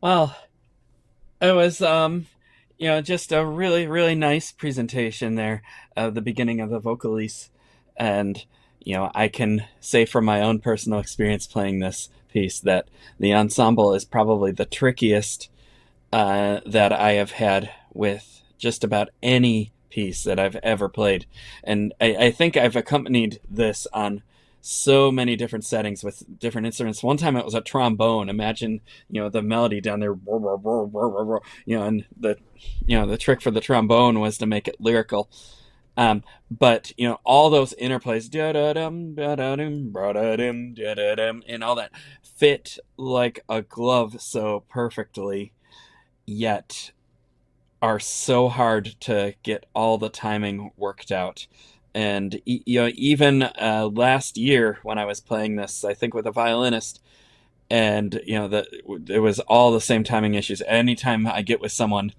Well, it was just a really really nice presentation there at the beginning of the Vocalise, and I can say from my own personal experience playing this piece that the ensemble is probably the trickiest that I have had with just about any piece that I've ever played. And I think I've accompanied this on so many different settings with different instruments. One time it was a trombone. Imagine, the melody down there, and the trick for the trombone was to make it lyrical. But all those interplays, and all that fit like a glove so perfectly, yet are so hard to get all the timing worked out. And even last year when I was playing this, I think with a violinist, and it was all the same timing issues. Anytime I get with someone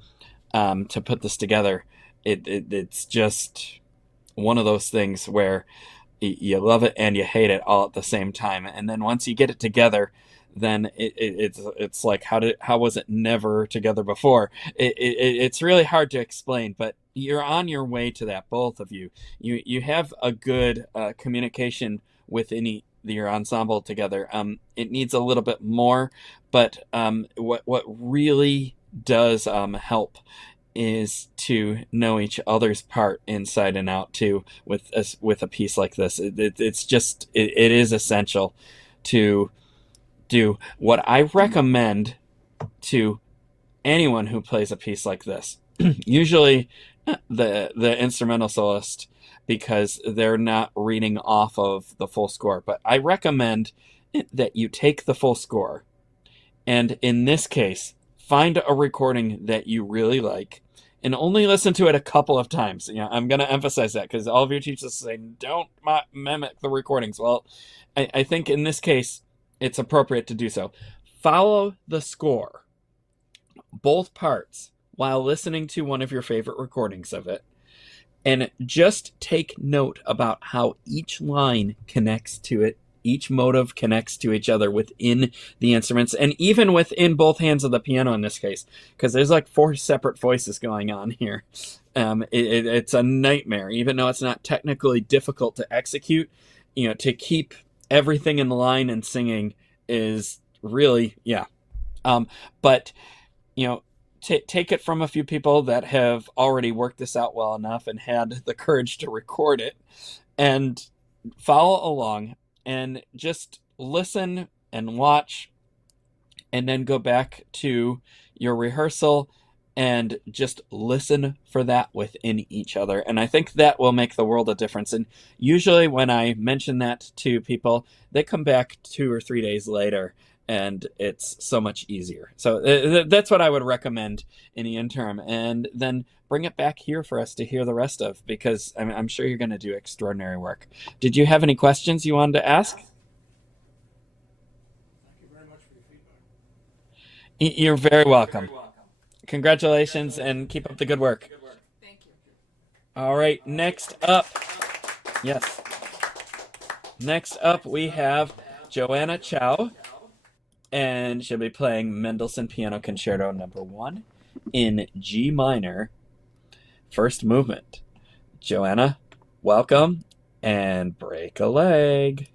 to put this together, it's just one of those things where you love it and you hate it all at the same time. And then once you get it together, then it's like how was it never together before? It's really hard to explain, but you're on your way to that, both of you. You have a good communication within your ensemble together. It needs a little bit more, but what really does help is to know each other's part inside and out too. With a piece like this, it's just it is essential to do what I recommend to anyone who plays a piece like this. Usually the instrumental soloist, because they're not reading off of the full score, but I recommend that you take the full score, and in this case find a recording that you really like and only listen to it a couple of times. I'm going to emphasize that because all of your teachers say don't mimic the recordings. Well, I think in this case it's appropriate to do so. Follow the score, both parts, while listening to one of your favorite recordings of it, and just take note about how each line connects to it. Each motive connects to each other within the instruments, and even within both hands of the piano in this case, because there's like 4 separate voices going on here. It's a nightmare, even though it's not technically difficult to execute. To keep everything in line and singing is really, yeah. But take it from a few people that have already worked this out well enough and had the courage to record it, and follow along and just listen and watch, and then go back to your rehearsal and just listen for that within each other. And I think that will make the world of difference. And usually when I mention that to people, they come back 2 or 3 days later, and it's so much easier. So that's what I would recommend in the interim. And then bring it back here for us to hear the rest of, because I'm sure you're going to do extraordinary work. Did you have any questions you wanted to ask? Thank you very much for your feedback. You're very welcome. Congratulations, and keep up the good work. Thank you. All right, next up, we have Joanna Chow, and she'll be playing Mendelssohn Piano Concerto No. 1 in G minor, first movement. Joanna, welcome, and break a leg.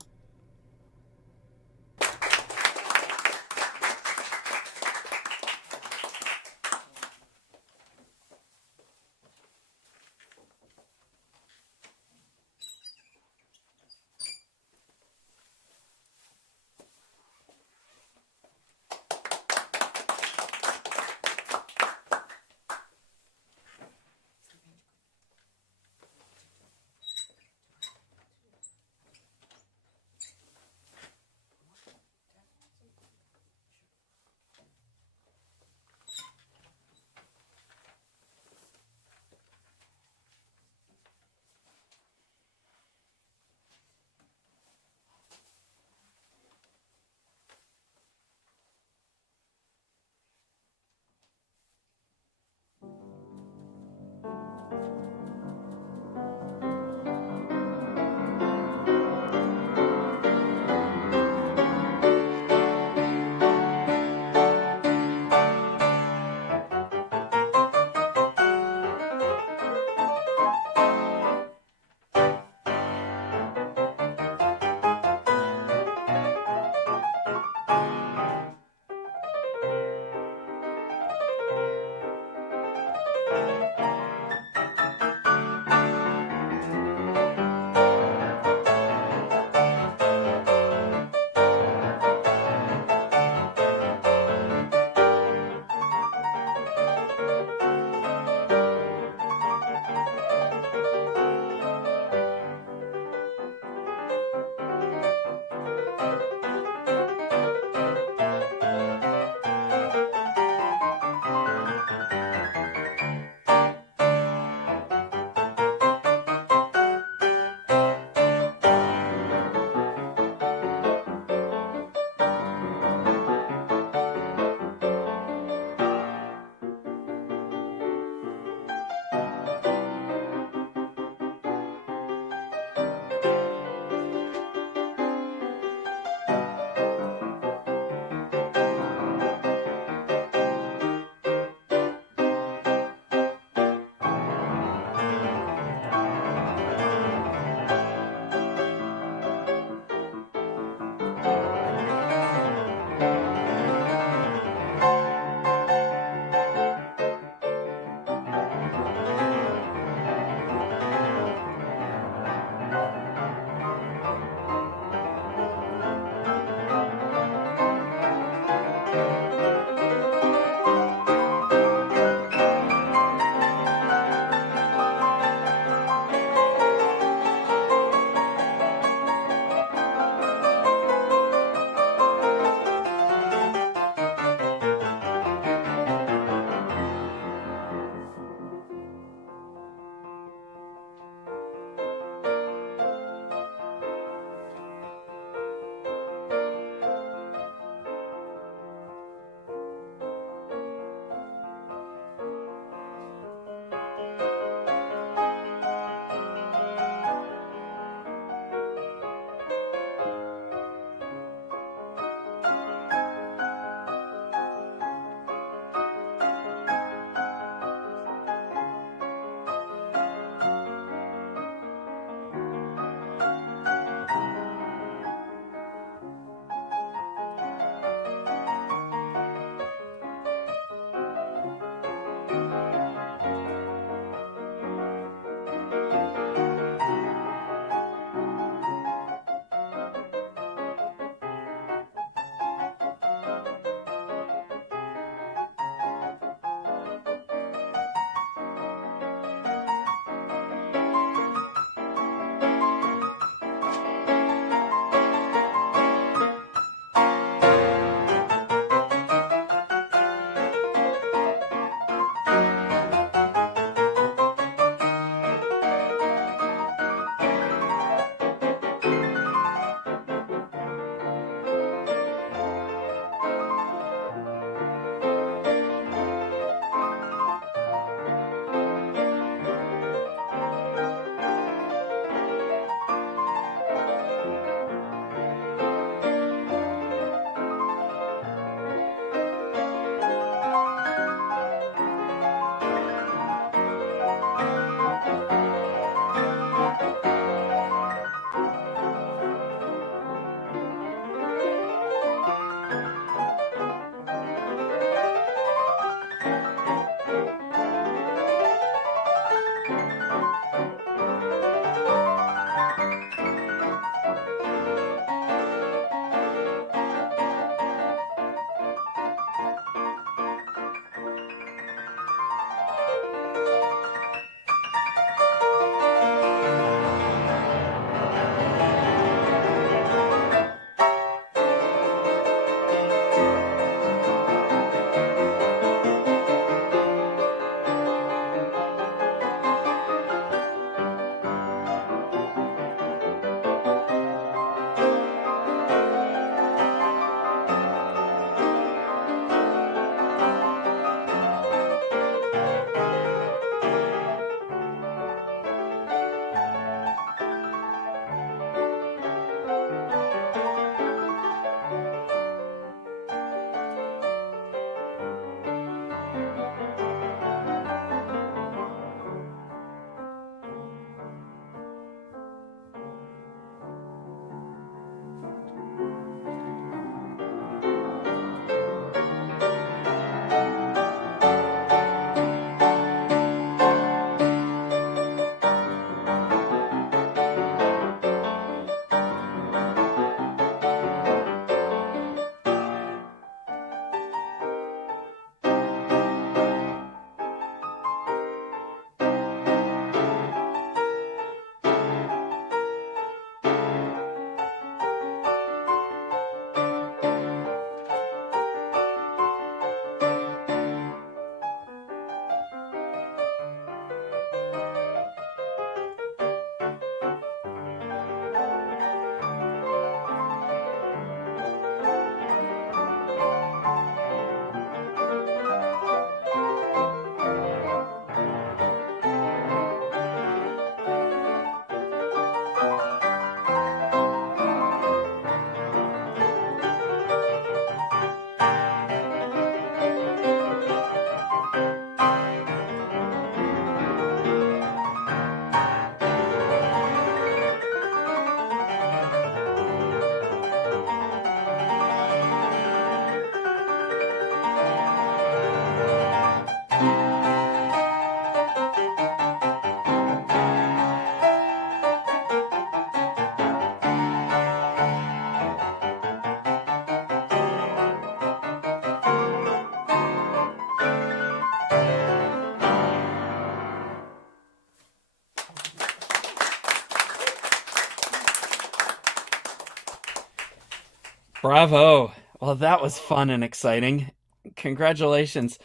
Bravo. Well, that was fun and exciting. Congratulations.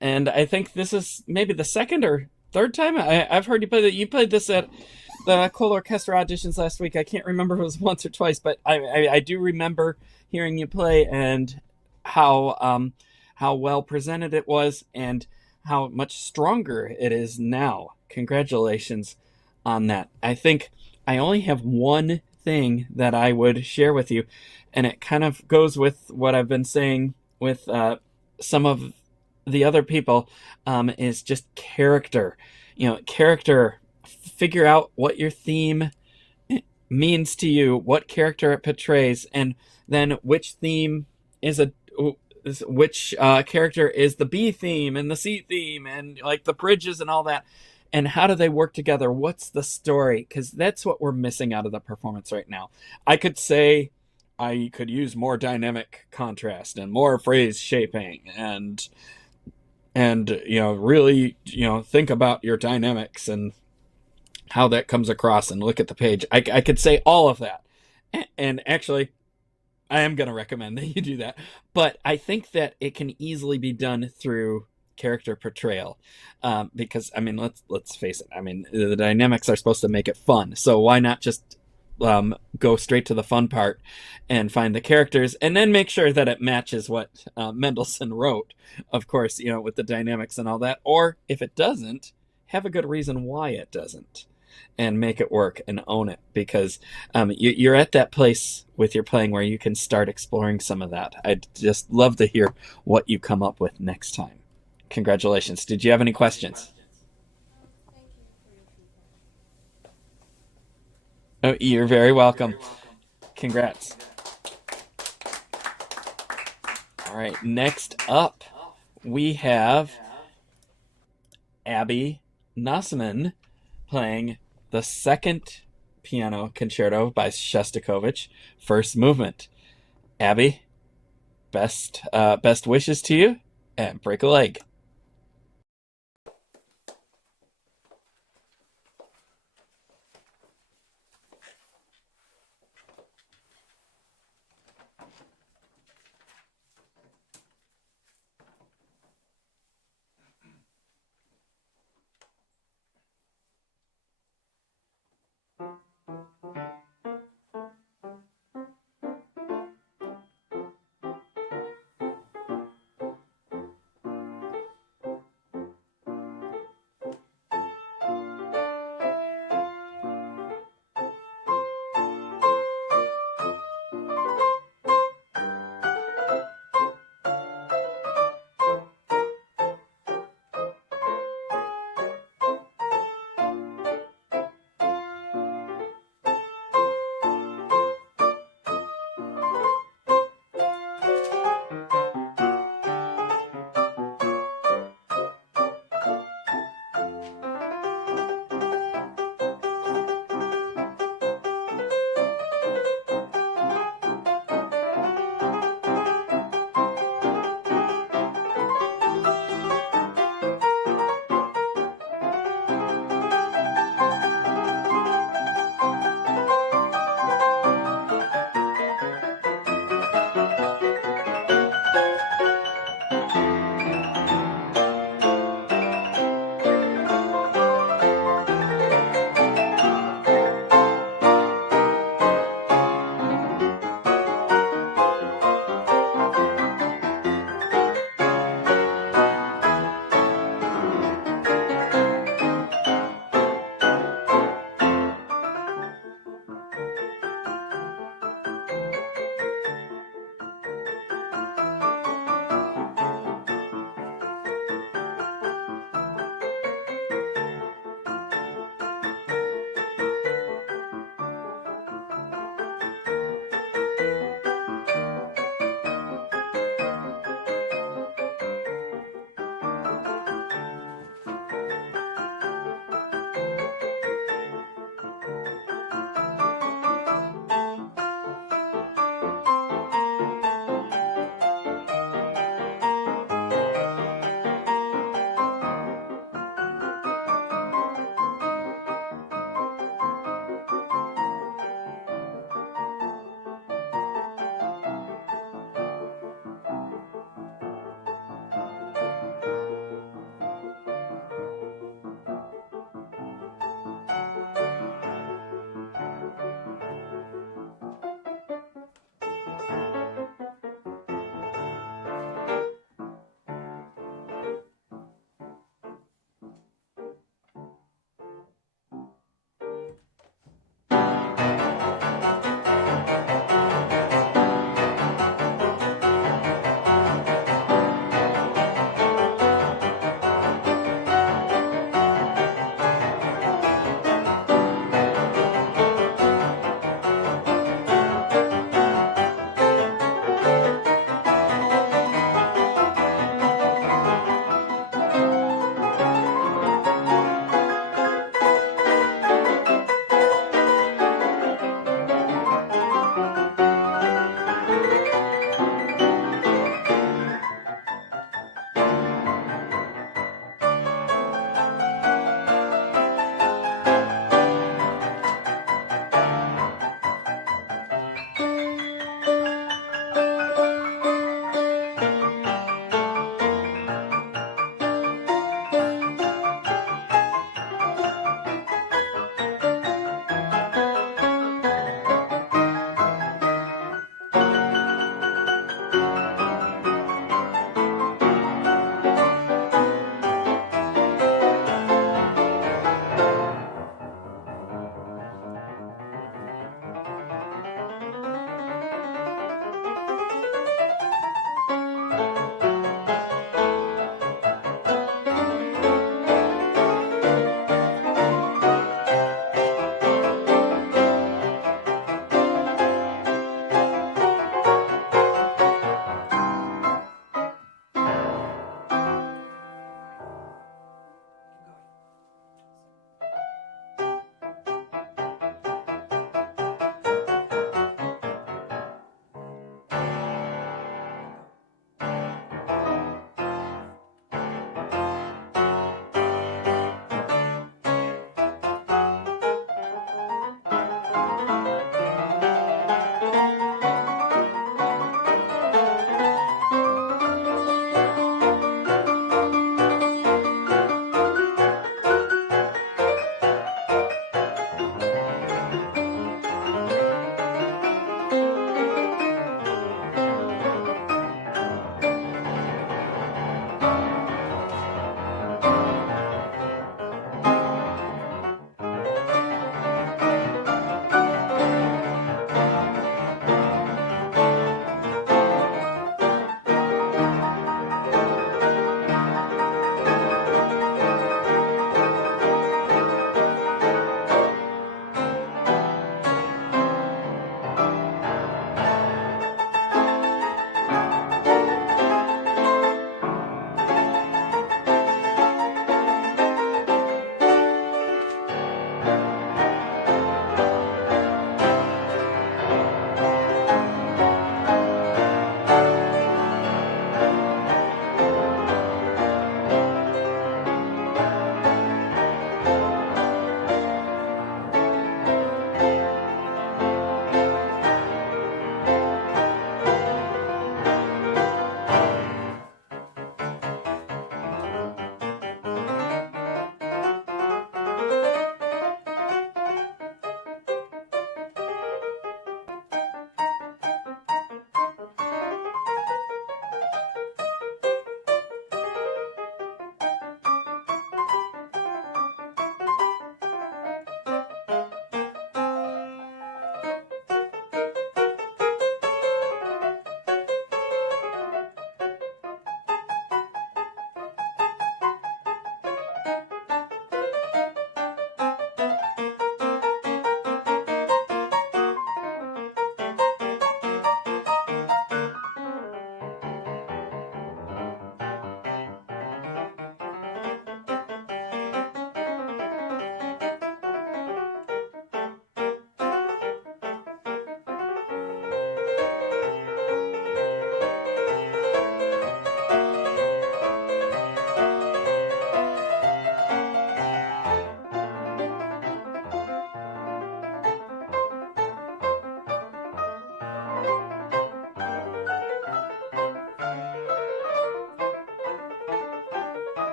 And I think this is maybe the second or third time I've heard you play that. You played this at the Cole Orchestra auditions last week. I can't remember if it was once or twice, but I do remember hearing you play and how well presented it was and how much stronger it is now. Congratulations on that. I think I only have one thing that I would share with you, and it kind of goes with what I've been saying with some of the other people, is just character. Character. Figure out what your theme means to you, what character it portrays, and then which theme is which character is the B theme and the C theme and like the bridges and all that, and how do they work together? What's the story? Because that's what we're missing out of the performance right now. I could say I could use more dynamic contrast and more phrase shaping and really think about your dynamics and how that comes across and look at the page. I could say all of that, and actually I am going to recommend that you do that, but I think that it can easily be done through character portrayal, because let's face it, the dynamics are supposed to make it fun, so why not just go straight to the fun part and find the characters and then make sure that it matches what Mendelssohn wrote, of course, with the dynamics and all that, or if it doesn't, have a good reason why it doesn't and make it work and own it, because you're at that place with your playing where you can start exploring some of that. I'd just love to hear what you come up with next time. Congratulations. Did you have any questions? Thank you for your feedback. Oh, you're very welcome. Congrats. All right, next up we have Abby Nossaman playing the second piano concerto by Shostakovich, first movement. Abby, best wishes to you, and break a leg.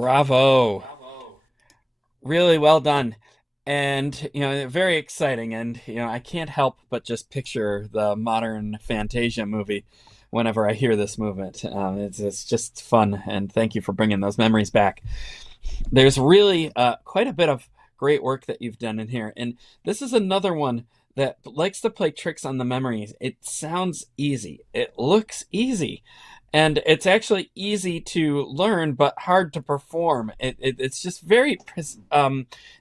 Bravo. Really well done. And, very exciting. And, I can't help but just picture the modern Fantasia movie whenever I hear this movement. It's just fun. And thank you for bringing those memories back. There's really quite a bit of great work that you've done in here. And this is another one that likes to play tricks on the memories. It sounds easy. It looks easy. And it's actually easy to learn, but hard to perform. It's just very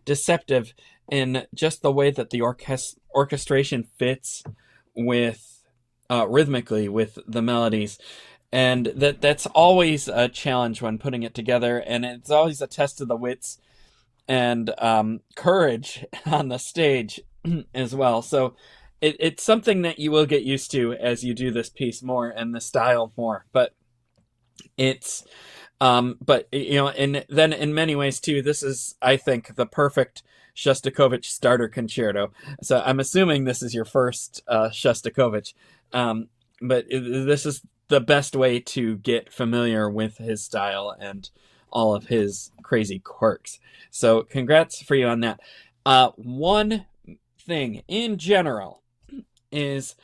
deceptive in just the way that the orchestration fits with rhythmically with the melodies. And that's always a challenge when putting it together. And it's always a test of the wits and courage on the stage as well. So it's something that you will get used to as you do this piece more and the style more. But it's and then in many ways too, this is, I think, the perfect Shostakovich starter concerto. So I'm assuming this is your first Shostakovich, but this is the best way to get familiar with his style and all of his crazy quirks. So congrats for you on that. One thing in general is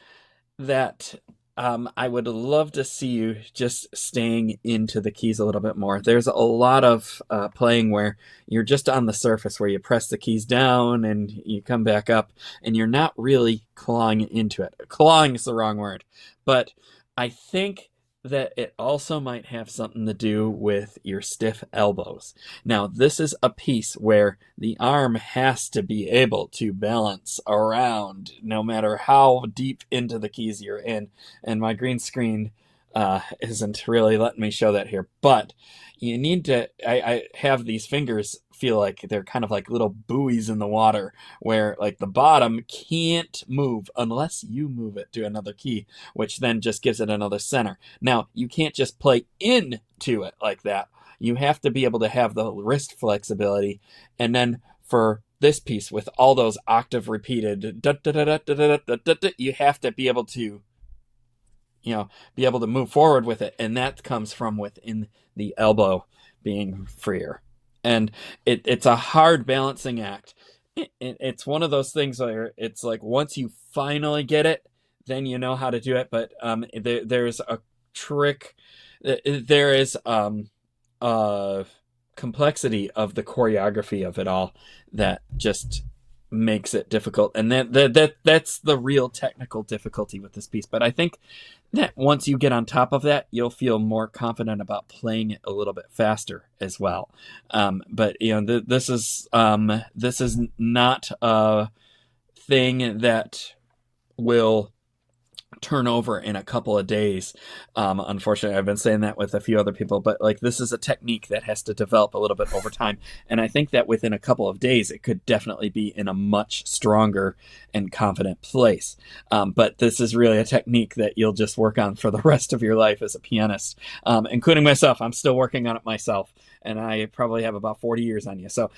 that I would love to see you just staying into the keys a little bit more. There's a lot of playing where you're just on the surface, where you press the keys down and you come back up, and you're not really clawing into it. Clawing is the wrong word, but I think that it also might have something to do with your stiff elbows. Now, this is a piece where the arm has to be able to balance around no matter how deep into the keys you're in. And my green screen isn't really letting me show that here. But you need to, I have these fingers feel like they're kind of like little buoys in the water, where like the bottom can't move unless you move it to another key, which then just gives it another center. Now, you can't just play into it like that. You have to be able to have the wrist flexibility. And then for this piece with all those octave repeated, you have to be able to, be able to move forward with it. And that comes from within the elbow being freer. And it's a hard balancing act. It's one of those things where it's like once you finally get it, then you know how to do it. But there's a trick. There is a complexity of the choreography of it all that just makes it difficult. And that's the real technical difficulty with this piece. But I think that once you get on top of that, you'll feel more confident about playing it a little bit faster as well. But this is not a thing that will turn over in a couple of days. Unfortunately, I've been saying that with a few other people, but like this is a technique that has to develop a little bit over time. And I think that within a couple of days, it could definitely be in a much stronger and confident place. But this is really a technique that you'll just work on for the rest of your life as a pianist, including myself. I'm still working on it myself, and I probably have about 40 years on you. So,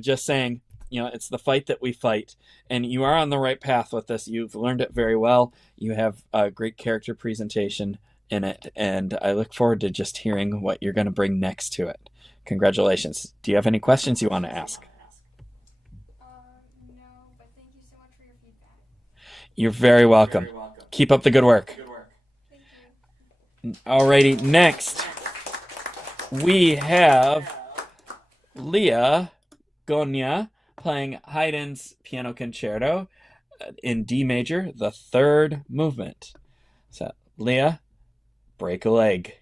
just saying, it's the fight that we fight, and you are on the right path with this. You've learned it very well. You have a great character presentation in it, and I look forward to just hearing what you're going to bring next to it. Congratulations. Do you have any questions you want to ask? No, but thank you so much for your feedback. You're very welcome. Keep up the good work. Thank you. Alrighty, next we have Lia Gonyea playing Haydn's Piano Concerto in D major, the third movement. So, Lia, break a leg.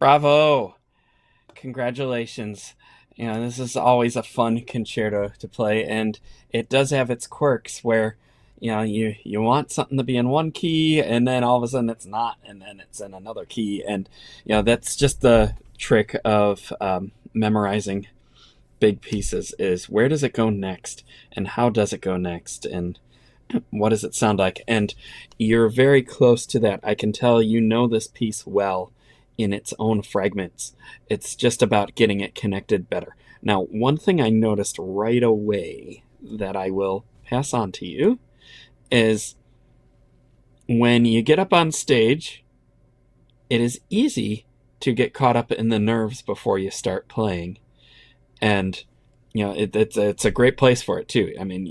Bravo! Congratulations. You know, this is always a fun concerto to play, and it does have its quirks where, you know, you want something to be in one key, and then all of a sudden it's not, and then it's in another key. And, you know, that's just the trick of memorizing big pieces, is where does it go next, and how does it go next, and what does it sound like? And you're very close to that. I can tell you know this piece well in its own fragments. It's just about getting it connected better. Now, one thing I noticed right away that I will pass on to you is when you get up on stage, it is easy to get caught up in the nerves before you start playing. And, you know, it's a great place for it too. I mean,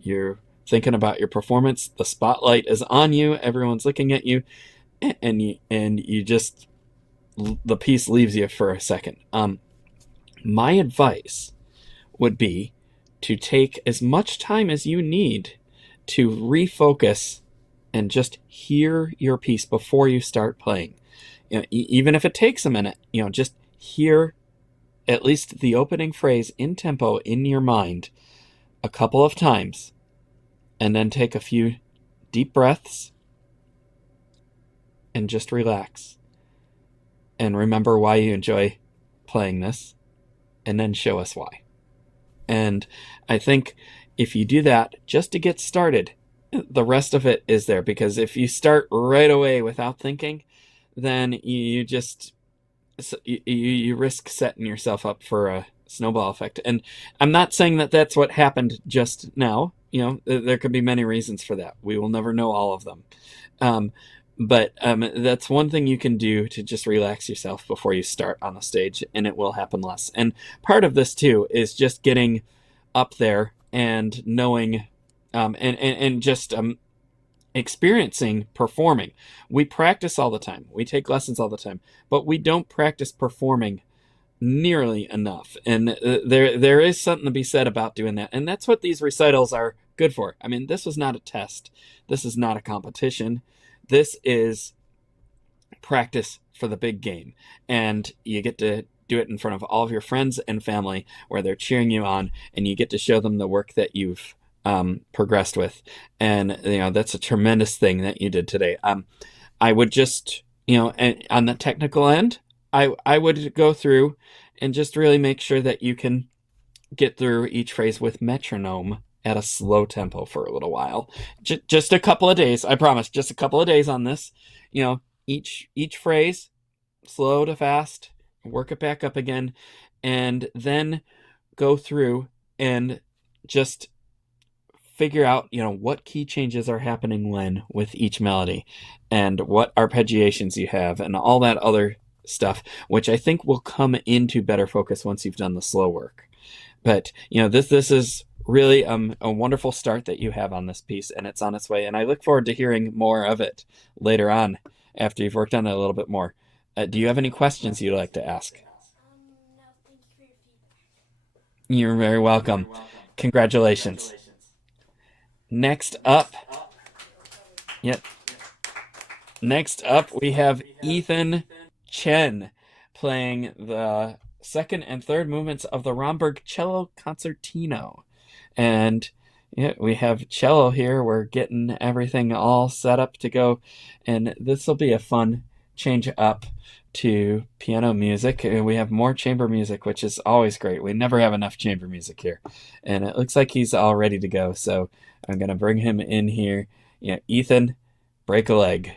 you're thinking about your performance, the spotlight is on you, everyone's looking at you, and you just, the piece leaves you for a second. My advice would be to take as much time as you need to refocus and just hear your piece before you start playing. You know, even if it takes a minute, you know, just hear at least the opening phrase in tempo in your mind a couple of times, and then take a few deep breaths and just relax. And remember why you enjoy playing this, and then show us why. And I think if you do that just to get started, the rest of it is there. Because if you start right away without thinking, then you just you risk setting yourself up for a snowball effect. And I'm not saying that that's what happened just now. You know, there could be many reasons for that. We will never know all of them. But that's one thing you can do to just relax yourself before you start on the stage, and it will happen less. And part of this too is just getting up there and knowing and just experiencing performing. We practice all the time. We take lessons all the time, but we don't practice performing nearly enough. And there is something to be said about doing that. And that's what these recitals are good for. I mean, this was not a test. This is not a competition. This is practice for the big game. And you get to do it in front of all of your friends and family where they're cheering you on, and you get to show them the work that you've progressed with. And, you know, that's a tremendous thing that you did today. I would just, you know, and on the technical end, I would go through and just really make sure that you can get through each phrase with metronome at a slow tempo for a little while. Just a couple of days, I promise, just a couple of days on this. You know, each phrase, slow to fast, work it back up again, and then go through and just figure out, you know, what key changes are happening when with each melody, and what arpeggiations you have, and all that other stuff, which I think will come into better focus once you've done the slow work. But, you know, this is really a wonderful start that you have on this piece, and it's on its way. And I look forward to hearing more of it later on after you've worked on it a little bit more. Do you have any questions you'd like to ask? No, thank you for your feedback. You're very welcome. Congratulations. Next up, Next up, we have Ethan Chen playing the second and third movements of the Romberg Cello Concertino. And yeah, we have cello here. We're getting everything all set up to go. And this will be a fun change up to piano music. And we have more chamber music, which is always great. We never have enough chamber music here. And it looks like he's all ready to go. So I'm going to bring him in here. Yeah, Ethan, break a leg.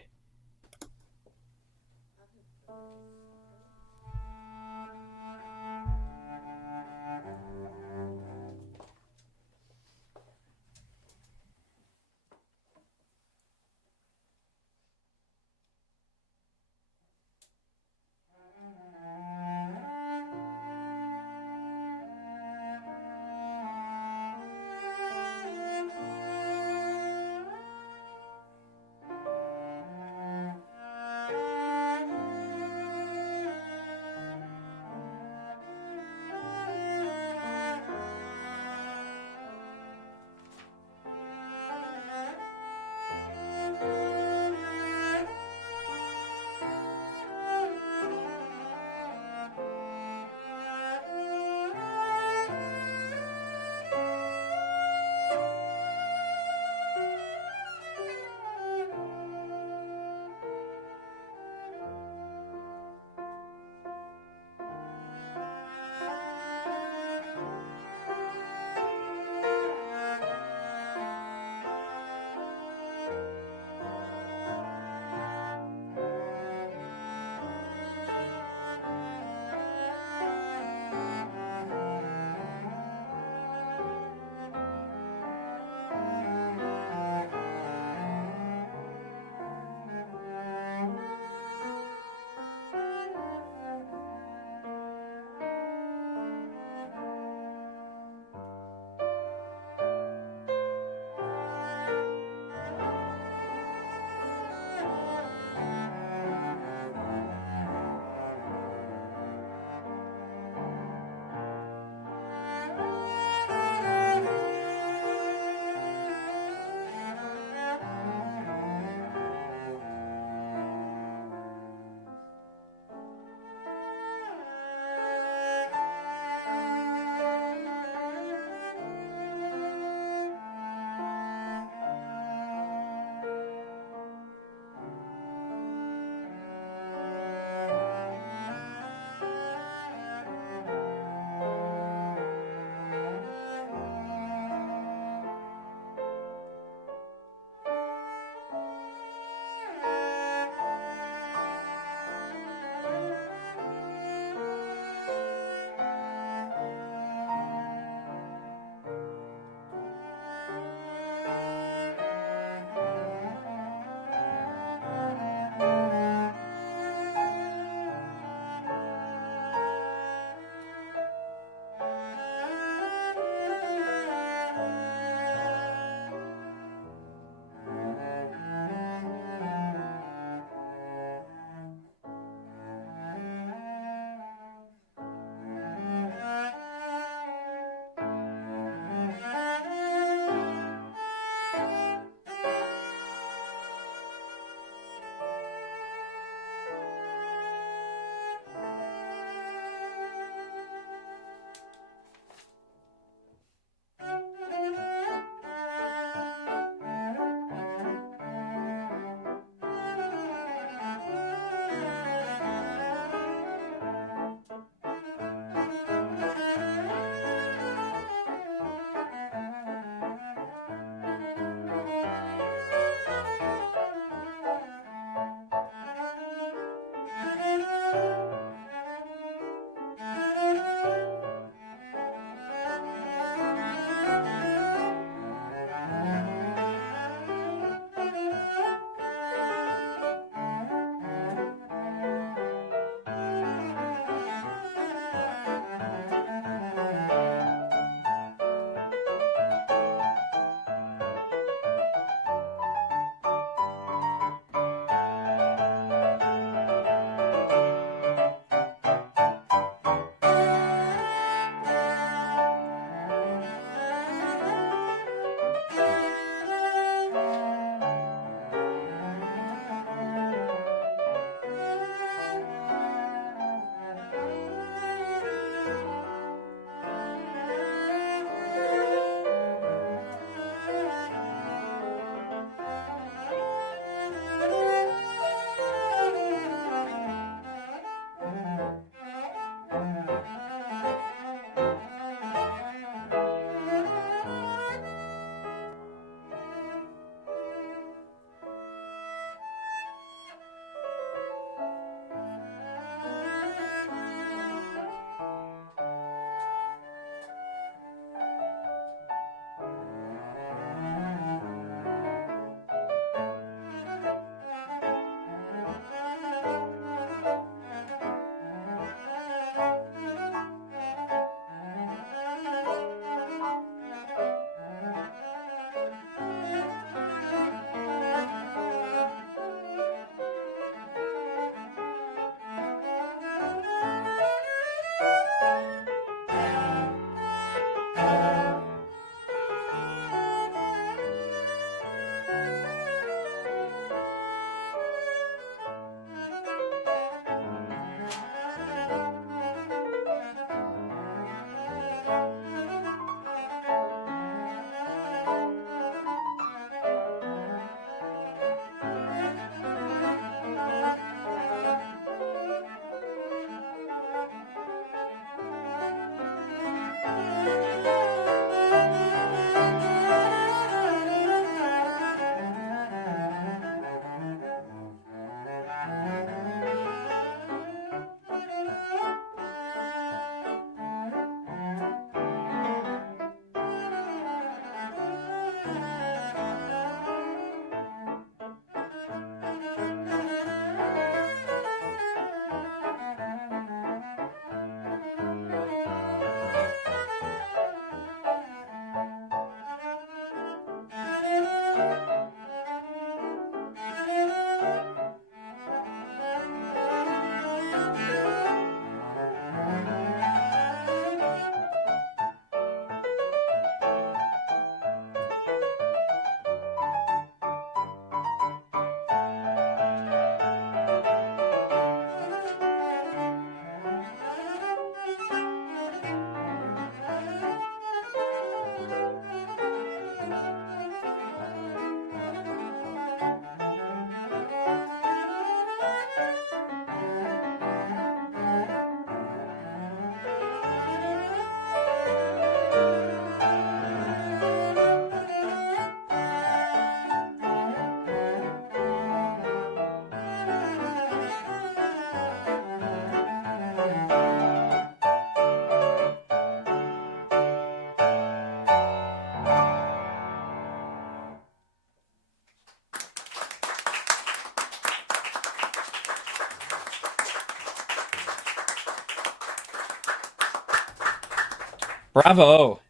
Bravo.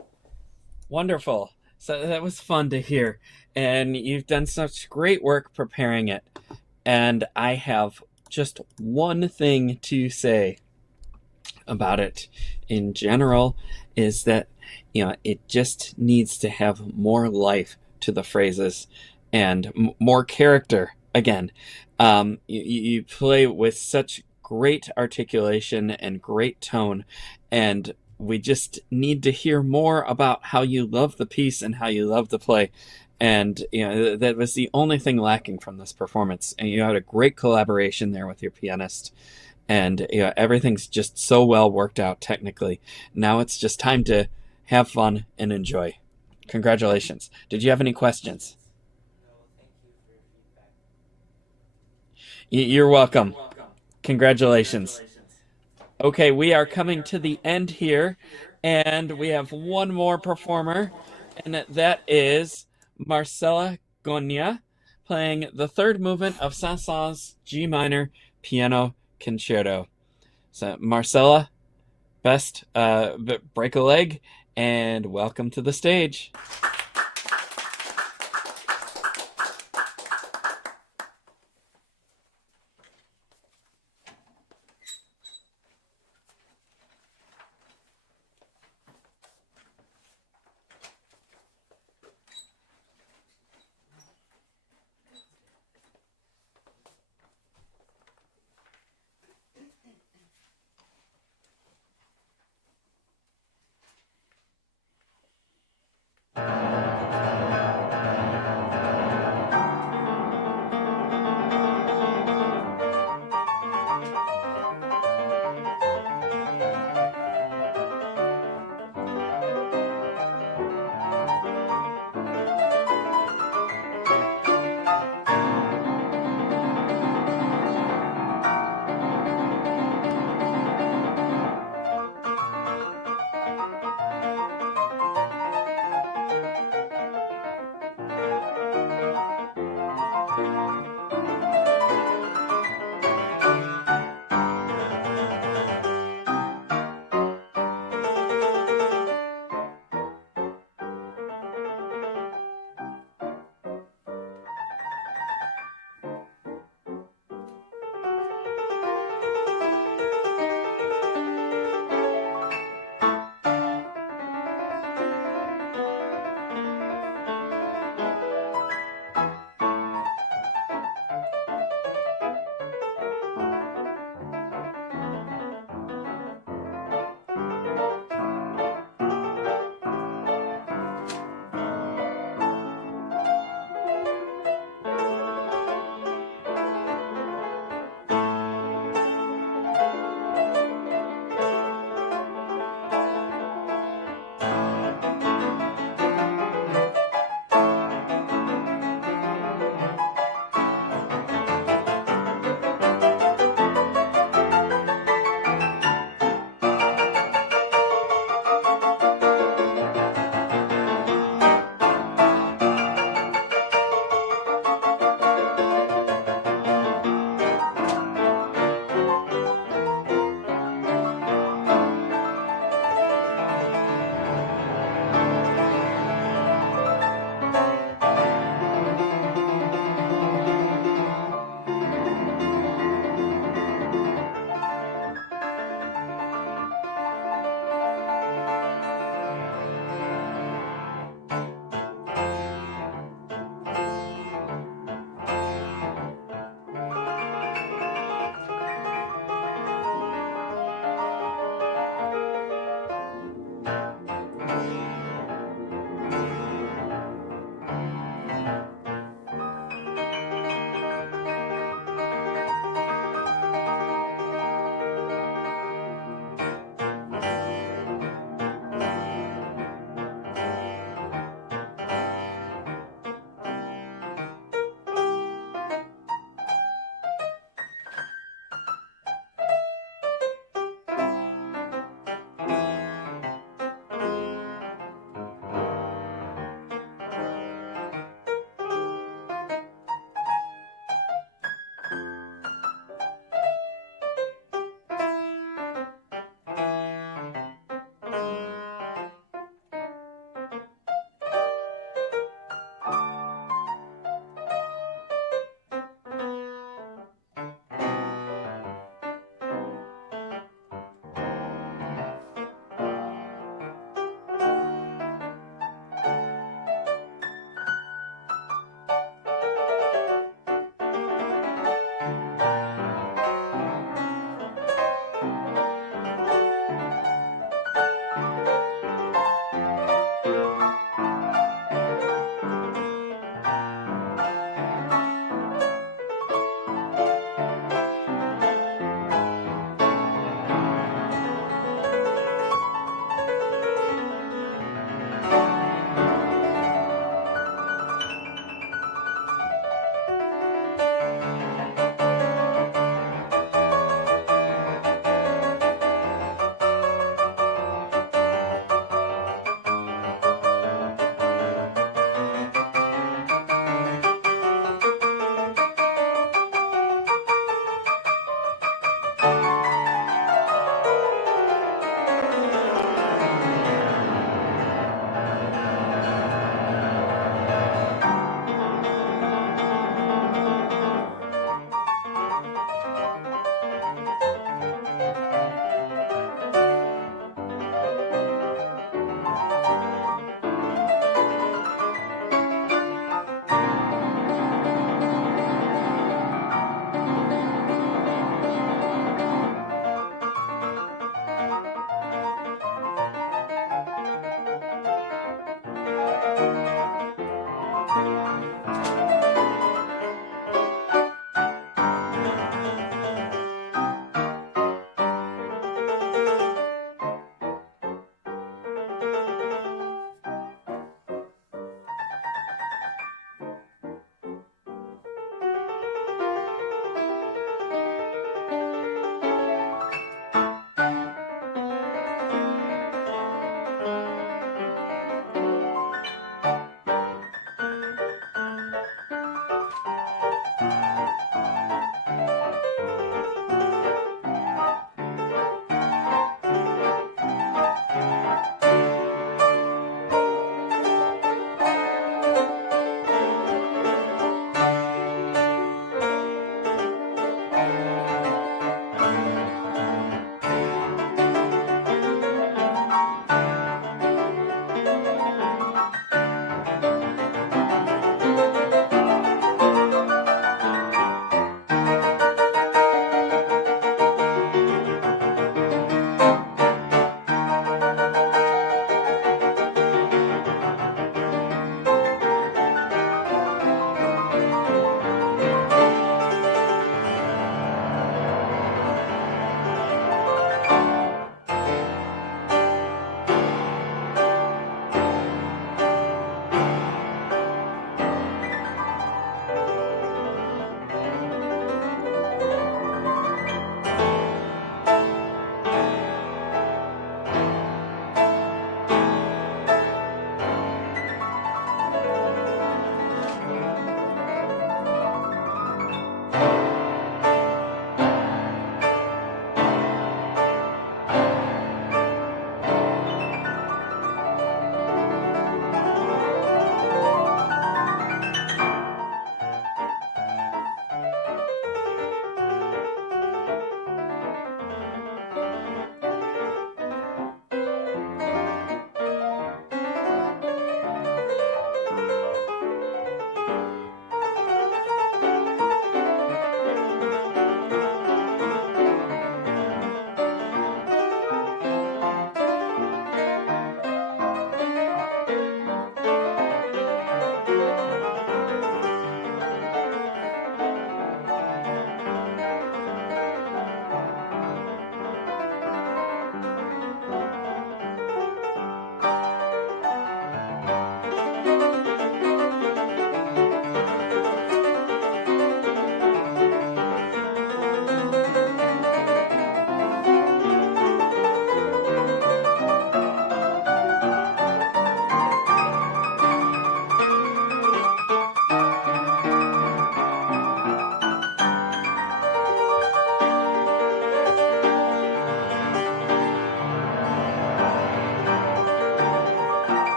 Wonderful. So that was fun to hear. And you've done such great work preparing it. And I have just one thing to say about it in general is that, it just needs to have more life to the phrases and more character. Again, you play with such great articulation and great tone, and we just need to hear more about how you love the piece and how you love the play. And that was the only thing lacking from this performance. And you had a great collaboration there with your pianist, and everything's just so well worked out technically. Now it's just time to have fun and enjoy. Congratulations. Did you have any questions? No, thank you for your feedback. You're welcome. Congratulations. Okay, we are coming to the end here, and we have one more performer, and that is Marcela Gonyea playing the third movement of Saint-Saens G minor piano concerto. So, Marcela, best break a leg, and welcome to the stage.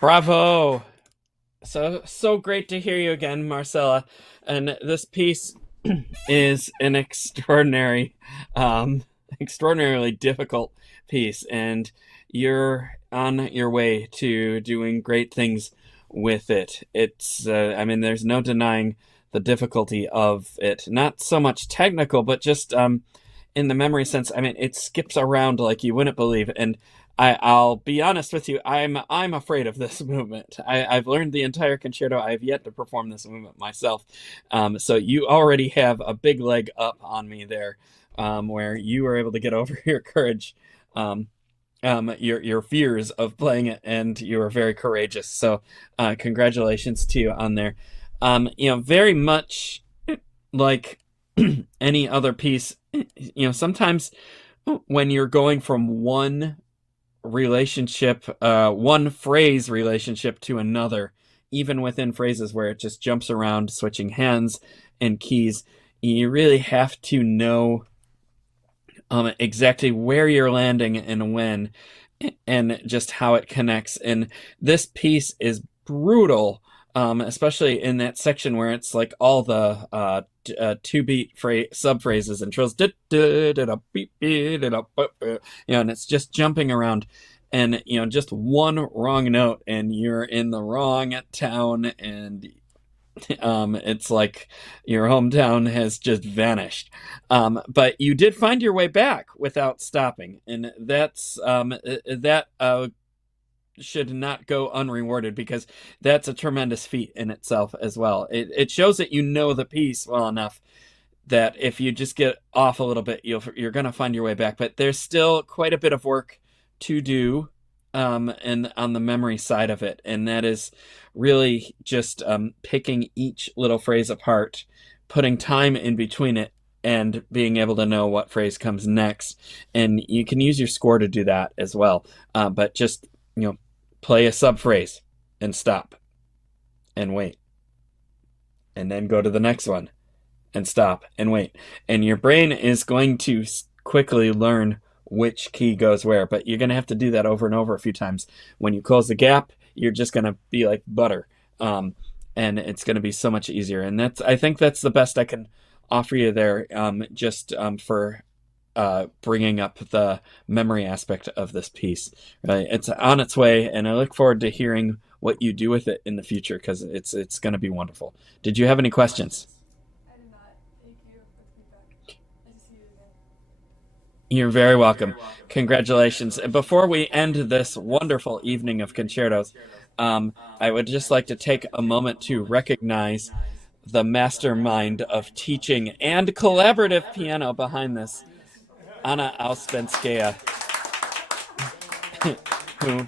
Bravo! So great to hear you again, Marcela. And this piece is an extraordinarily difficult piece, and you're on your way to doing great things with it. It's, there's no denying the difficulty of it. Not so much technical, but just in the memory sense. It skips around like you wouldn't believe, and I'll be honest with you. I'm afraid of this movement. I've learned the entire concerto. I have yet to perform this movement myself. So you already have a big leg up on me there, where you were able to get over your courage, your fears of playing it, and you were very courageous. So congratulations to you on there. Very much like any other piece. Sometimes when you're going from one phrase relationship to another, even within phrases where it just jumps around switching hands and keys, you really have to know exactly where you're landing and when, and just how it connects. And this piece is brutal, especially in that section where it's like all the two-beat sub-phrases and trills, and it's just jumping around, and just one wrong note and you're in the wrong town, and it's like your hometown has just vanished. But you did find your way back without stopping, and that's should not go unrewarded, because that's a tremendous feat in itself as well. It shows that you know the piece well enough that if you just get off a little bit, you're going to find your way back. But there's still quite a bit of work to do and on the memory side of it, and that is really just picking each little phrase apart, putting time in between it, and being able to know what phrase comes next. And you can use your score to do that as well, but just play a sub-phrase and stop and wait, and then go to the next one and stop and wait. And your brain is going to quickly learn which key goes where, but you're going to have to do that over and over a few times. When you close the gap, you're just going to be like butter, and it's going to be so much easier. And I think that's the best I can offer you there, for bringing up the memory aspect of this piece. Right? It's on its way, and I look forward to hearing what you do with it in the future, because it's going to be wonderful. Did you have any questions? I did not. Thank you for the feedback. Nice to see you again. You're very welcome. Congratulations. And before we end this wonderful evening of concertos, I would just like to take a moment to recognize the mastermind of teaching and collaborative piano behind this, Anna Auspenskyaya, who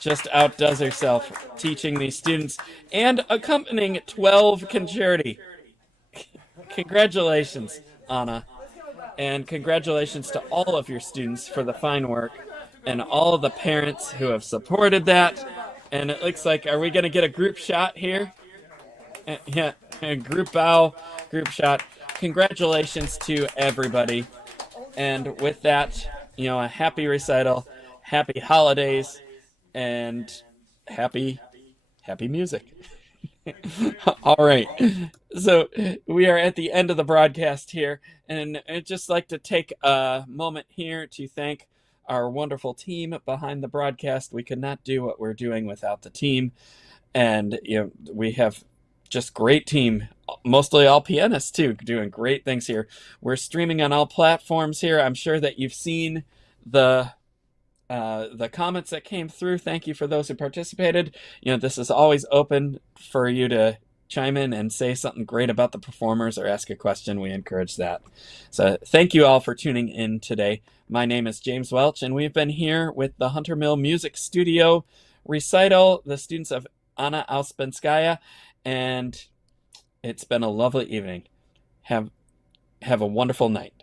just outdoes herself teaching these students and accompanying 12 concerti. Congratulations, Anna. And congratulations to all of your students for the fine work, and all of the parents who have supported that. And it looks like, are we going to get a group shot here? Yeah, a group bow, group shot. Congratulations to everybody. And with that, a happy recital, happy holidays, and happy music. All right. So we are at the end of the broadcast here, and I'd just like to take a moment here to thank our wonderful team behind the broadcast. We could not do what we're doing without the team. And we have just great team, mostly all pianists too, doing great things here. We're streaming on all platforms here. I'm sure that you've seen the comments that came through. Thank you for those who participated. This is always open for you to chime in and say something great about the performers or ask a question. We encourage that. So thank you all for tuning in today. My name is James Welch, and we've been here with the Hunter Mill Music Studio recital, the students of Anna Auspenskyaya, and it's been a lovely evening. Have a wonderful night.